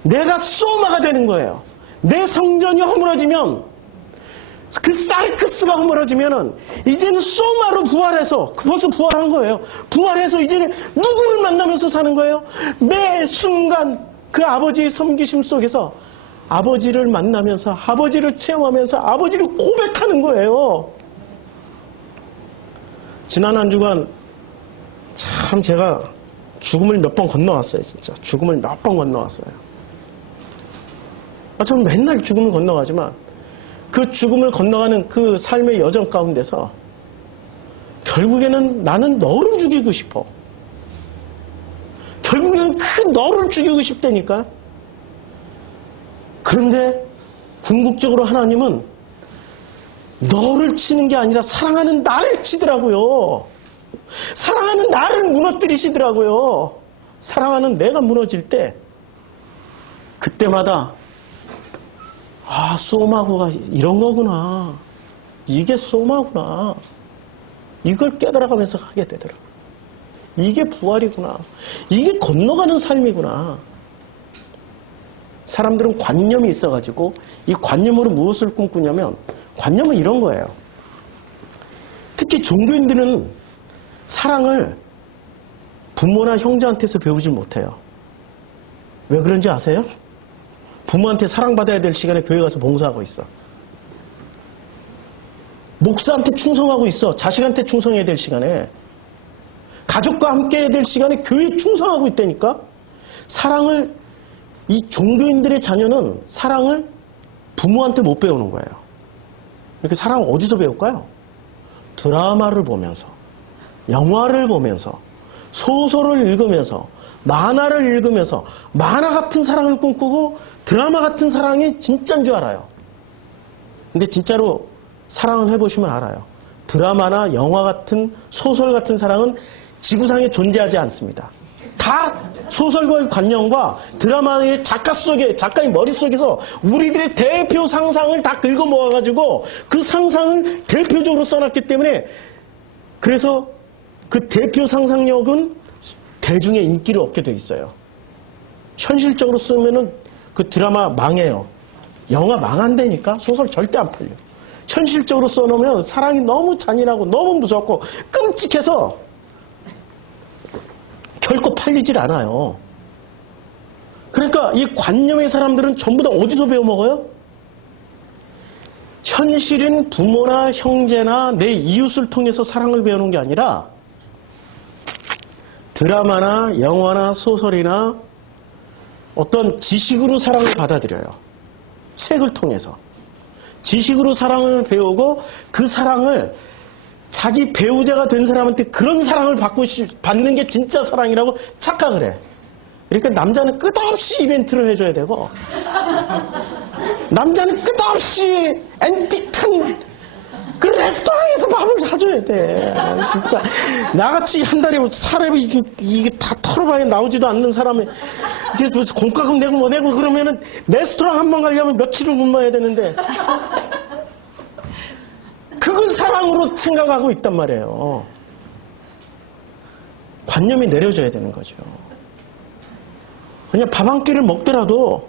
내가 소마가 되는 거예요. 내 성전이 허물어지면 그 사르크스가 허물어지면은 이제는 소마로 부활해서 벌써 부활한 거예요. 부활해서 이제는 누구를 만나면서 사는 거예요? 매 순간 그 아버지의 섬기심 속에서 아버지를 만나면서 아버지를 체험하면서 아버지를 고백하는 거예요. 지난 한 주간 참 제가 죽음을 몇 번 건너왔어요. 진짜 죽음을 몇 번 건너왔어요. 저는 맨날 죽음을 건너가지만 그 죽음을 건너가는 그 삶의 여정 가운데서 결국에는 나는 너를 죽이고 싶어. 결국에는 그 너를 죽이고 싶다니까. 그런데 궁극적으로 하나님은 너를 치는 게 아니라 사랑하는 나를 치더라고요. 사랑하는 나를 무너뜨리시더라고요. 사랑하는 내가 무너질 때 그때마다 소마고가 이런 거구나. 이게 소마구나. 이걸 깨달아가면서 하게 되더라고요. 이게 부활이구나. 이게 건너가는 삶이구나. 사람들은 관념이 있어가지고 이 관념으로 무엇을 꿈꾸냐면 관념은 이런 거예요. 특히 종교인들은 사랑을 부모나 형제한테서 배우지 못해요. 왜 그런지 아세요? 부모한테 사랑받아야 될 시간에 교회 가서 봉사하고 있어. 목사한테 충성하고 있어. 자식한테 충성해야 될 시간에. 가족과 함께 해야 될 시간에 교회에 충성하고 있다니까. 사랑을, 이 종교인들의 자녀는 사랑을 부모한테 못 배우는 거예요. 이렇게 사랑을 어디서 배울까요? 드라마를 보면서, 영화를 보면서, 소설을 읽으면서, 만화를 읽으면서 만화 같은 사랑을 꿈꾸고 드라마 같은 사랑이 진짜인 줄 알아요. 근데 진짜로 사랑을 해보시면 알아요. 드라마나 영화 같은 소설 같은 사랑은 지구상에 존재하지 않습니다. 다 소설과의 관념과 드라마의 작가의 머릿속에서 우리들의 대표 상상을 다 긁어 모아가지고 그 상상을 대표적으로 써놨기 때문에 그래서 그 대표 상상력은 대중의 인기를 얻게 돼 있어요. 현실적으로 쓰면은 그 드라마 망해요. 영화 망한다니까 소설 절대 안 팔려. 현실적으로 써놓으면 사랑이 너무 잔인하고 너무 무섭고 끔찍해서 결코 팔리질 않아요. 그러니까 이 관념의 사람들은 전부 다 어디서 배워먹어요? 현실은 부모나 형제나 내 이웃을 통해서 사랑을 배우는 게 아니라 드라마나 영화나 소설이나 어떤 지식으로 사랑을 받아들여요. 책을 통해서. 지식으로 사랑을 배우고 그 사랑을 자기 배우자가 된 사람한테 그런 사랑을 받는 게 진짜 사랑이라고 착각을 해. 그러니까 남자는 끝없이 이벤트를 해줘야 되고 남자는 끝없이 앤틱한 그 레스토랑에서 밥을 사줘야 돼. 진짜 나같이 한 달에 사람이 이게 다 털어봐야 나오지도 않는 사람이 이게 무슨 공과금 내고 뭐 내고 그러면은 레스토랑 한 번 가려면 며칠을 굶어야 되는데 그걸 사랑으로 생각하고 있단 말이에요. 관념이 내려져야 되는 거죠. 그냥 밥 한 끼를 먹더라도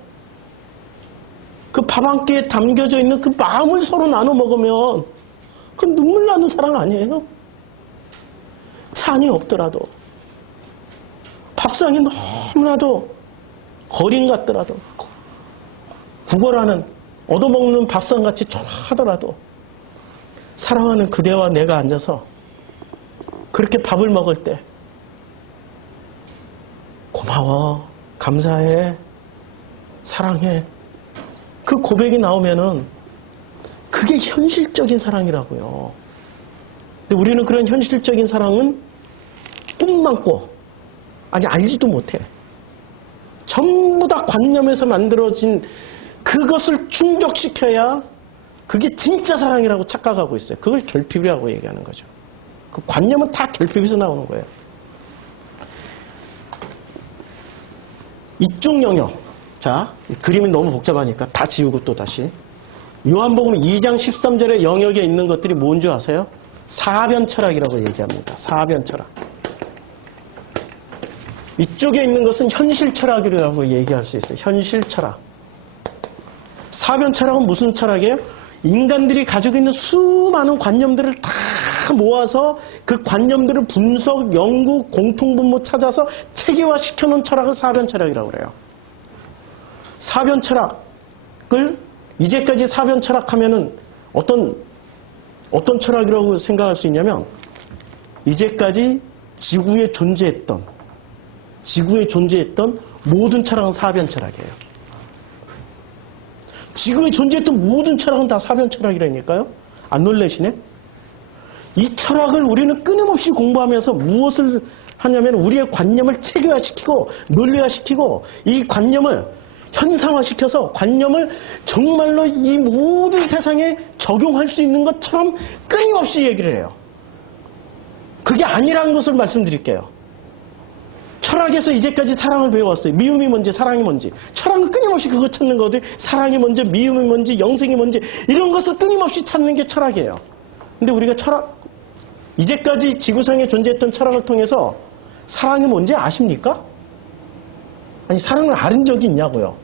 그 밥 한 끼에 담겨져 있는 그 마음을 서로 나눠 먹으면 그 눈물 나는 사랑 아니에요? 산이 없더라도 밥상이 너무나도 거린 같더라도 구걸하는 얻어먹는 밥상같이 초라하더라도 사랑하는 그대와 내가 앉아서 그렇게 밥을 먹을 때 고마워, 감사해, 사랑해 그 고백이 나오면은 그게 현실적인 사랑이라고요. 근데 우리는 그런 현실적인 사랑은 꿈만 꿔. 아니, 알지도 못해. 전부 다 관념에서 만들어진 그것을 충족시켜야 그게 진짜 사랑이라고 착각하고 있어요. 그걸 결핍이라고 얘기하는 거죠. 그 관념은 다 결핍에서 나오는 거예요. 이쪽 영역. 자, 그림이 너무 복잡하니까 다 지우고 또 다시. 요한복음 2장 13절의 영역에 있는 것들이 뭔지 아세요? 사변 철학이라고 얘기합니다. 사변 철학. 이쪽에 있는 것은 현실 철학이라고 얘기할 수 있어요. 현실 철학. 사변 철학은 무슨 철학이에요? 인간들이 가지고 있는 수많은 관념들을 다 모아서 그 관념들을 분석, 연구, 공통분모 찾아서 체계화시켜놓은 철학을 사변 철학이라고 그래요. 사변 철학을 이제까지 사변 철학하면은 어떤 철학이라고 생각할 수 있냐면 이제까지 지구에 존재했던 모든 철학은 사변 철학이에요. 지구에 존재했던 모든 철학은 다 사변 철학이라니까요. 안 놀라시네? 이 철학을 우리는 끊임없이 공부하면서 무엇을 하냐면 우리의 관념을 체계화시키고 논리화시키고 이 관념을 현상화시켜서 관념을 정말로 이 모든 세상에 적용할 수 있는 것처럼 끊임없이 얘기를 해요. 그게 아니라는 것을 말씀드릴게요. 철학에서 이제까지 사랑을 배워왔어요. 미움이 뭔지 사랑이 뭔지. 철학은 끊임없이 그거 찾는 거거든요. 사랑이 뭔지 미움이 뭔지 영생이 뭔지 이런 것을 끊임없이 찾는 게 철학이에요. 근데 우리가 이제까지 지구상에 존재했던 철학을 통해서 사랑이 뭔지 아십니까? 아니, 사랑을 아는 적이 있냐고요?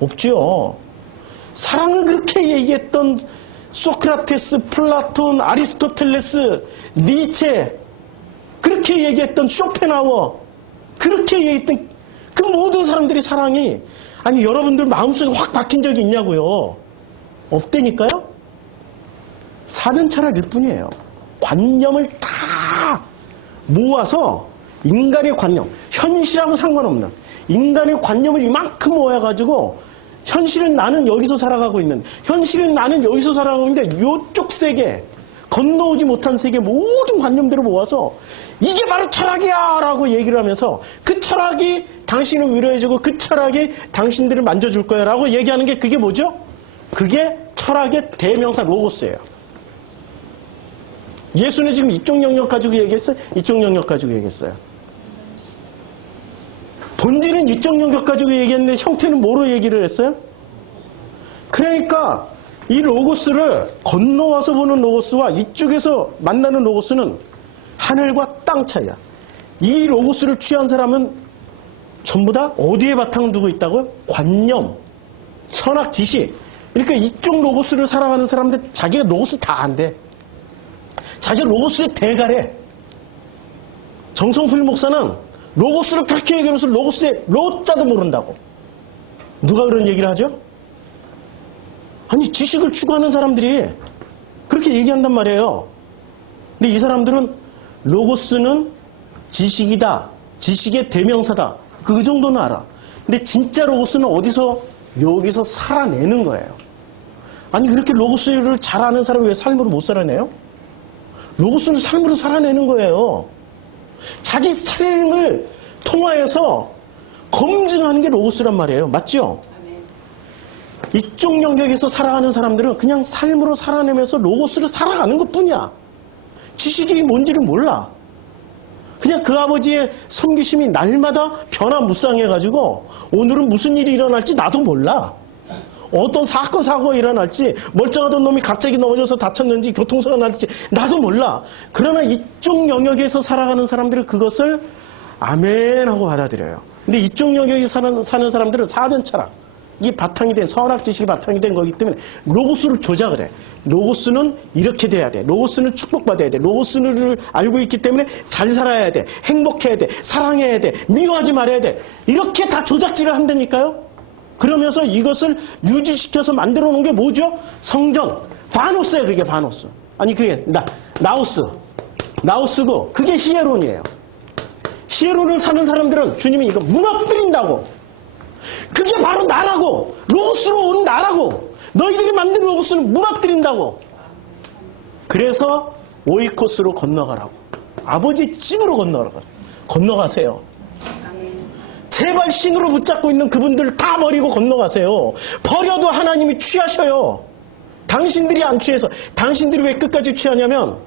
없죠. 사랑을 그렇게 얘기했던 소크라테스, 플라톤, 아리스토텔레스, 니체, 그렇게 얘기했던 쇼펜하우어, 그렇게 얘기했던 그 모든 사람들이 사랑이, 아니, 여러분들 마음속에 확 박힌 적이 있냐고요? 없다니까요? 사변 철학일 뿐이에요. 관념을 다 모아서 인간의 관념, 현실하고 상관없는 인간의 관념을 이만큼 모아가지고 현실은 나는 여기서 살아가고 있는, 현실은 나는 여기서 살아가고 있는데 이쪽 세계, 건너오지 못한 세계 모든 관념들을 모아서 이게 바로 철학이야 라고 얘기를 하면서 그 철학이 당신을 위로해주고 그 철학이 당신들을 만져줄 거야 라고 얘기하는 게 그게 뭐죠? 그게 철학의 대명사 로고스예요. 예수는 지금 이쪽 영역 가지고 얘기했어요? 이쪽 영역 가지고 얘기했어요? 본질은 이쪽 영역 가지고 얘기했는데 형태는 뭐로 얘기를 했어요? 그러니까 이 로고스를 건너와서 보는 로고스와 이쪽에서 만나는 로고스는 하늘과 땅 차이야. 이 로고스를 취한 사람은 전부 다 어디에 바탕을 두고 있다고요? 관념, 선악, 지식. 그러니까 이쪽 로고스를 살아가는 사람들 자기가 로고스 다 안 돼. 자기가 로고스의 대가래. 정성필 목사는 로고스를 그렇게 얘기하면서 로고스의 로자도 모른다고. 누가 그런 얘기를 하죠? 아니, 지식을 추구하는 사람들이 그렇게 얘기한단 말이에요. 근데 이 사람들은 로고스는 지식이다, 지식의 대명사다, 그 정도는 알아. 근데 진짜 로고스는 어디서? 여기서 살아내는 거예요. 아니, 그렇게 로고스를 잘 아는 사람이 왜 삶으로 못 살아내요? 로고스는 삶으로 살아내는 거예요. 자기 삶을 통하여서 검증하는 게 로고스란 말이에요. 맞죠? 이쪽 영역에서 살아가는 사람들은 그냥 삶으로 살아내면서 로고스를 살아가는 것뿐이야. 지식이 뭔지를 몰라. 그냥 그 아버지의 섬기심이 날마다 변화무쌍해가지고 오늘은 무슨 일이 일어날지 나도 몰라. 어떤 사고가 일어날지, 멀쩡하던 놈이 갑자기 넘어져서 다쳤는지 교통사고가 날지 나도 몰라. 그러나 이쪽 영역에서 살아가는 사람들은 그것을 아멘 하고 받아들여요. 근데 이쪽 영역에 사는 사람들은 사변 철학, 이게 바탕이 된, 선악 지식이 바탕이 된 거기 때문에 로고스를 조작을 해. 로고스는 이렇게 돼야 돼. 로고스는 축복받아야 돼. 로고스를 알고 있기 때문에 잘 살아야 돼. 행복해야 돼. 사랑해야 돼. 미워하지 말아야 돼. 이렇게 다 조작질을 한다니까요. 그러면서 이것을 유지시켜서 만들어 놓은 게 뭐죠? 성전. 바노스예요. 그게 바노스. 아니, 그게 나우스고 그게 히에론이에요. 히에론을 사는 사람들은 주님이 이거 무너뜨린다고. 그게 바로 나라고, 로스로 온 나라고, 너희들이 만든 것은 무너뜨린다고. 그래서 오이코스로 건너가라고. 아버지 집으로 건너가세요. 제발 신으로 붙잡고 있는 그분들 다 버리고 건너가세요. 버려도 하나님이 취하셔요. 당신들이 안 취해서. 당신들이 왜 끝까지 취하냐면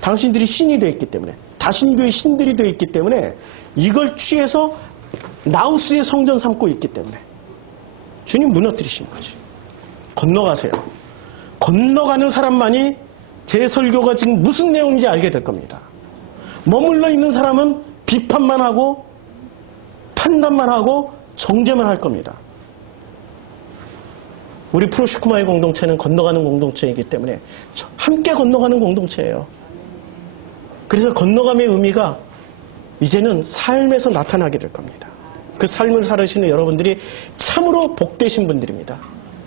당신들이 신이 되어 있기 때문에, 다신교의 신들이 되어 있기 때문에 이걸 취해서 나우스의 성전 삼고 있기 때문에 주님 무너뜨리신 거지. 건너가세요. 건너가는 사람만이 제 설교가 지금 무슨 내용인지 알게 될 겁니다. 머물러 있는 사람은 비판만 하고 판단만 하고 정죄만 할 겁니다. 우리 프로시쿠마의 공동체는 건너가는 공동체이기 때문에 함께 건너가는 공동체예요. 그래서 건너감의 의미가 이제는 삶에서 나타나게 될 겁니다. 그 삶을 살으시는 여러분들이 참으로 복되신 분들입니다.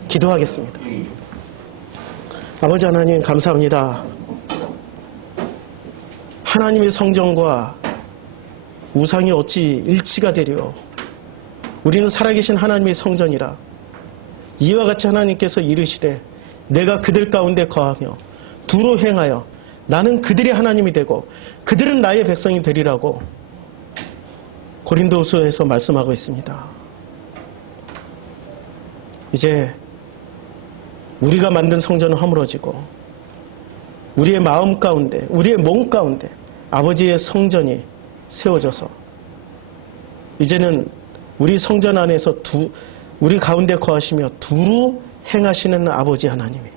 기도하겠습니다. 아버지 하나님 감사합니다. 하나님의 성전과 우상이 어찌 일치가 되려. 우리는 살아계신 하나님의 성전이라. 이와 같이 하나님께서 이르시되 내가 그들 가운데 거하며 두루 행하여 나는 그들의 하나님이 되고 그들은 나의 백성이 되리라고 고린도후서에서 말씀하고 있습니다. 이제 우리가 만든 성전은 허물어지고 우리의 마음 가운데, 우리의 몸 가운데 아버지의 성전이 세워져서 이제는 우리 성전 안에서 우리 가운데 거하시며 두루 행하시는 아버지 하나님이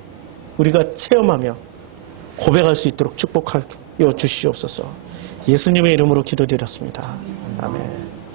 우리가 체험하며 고백할 수 있도록 축복하여 주시옵소서. 예수님의 이름으로 기도드렸습니다. 아멘.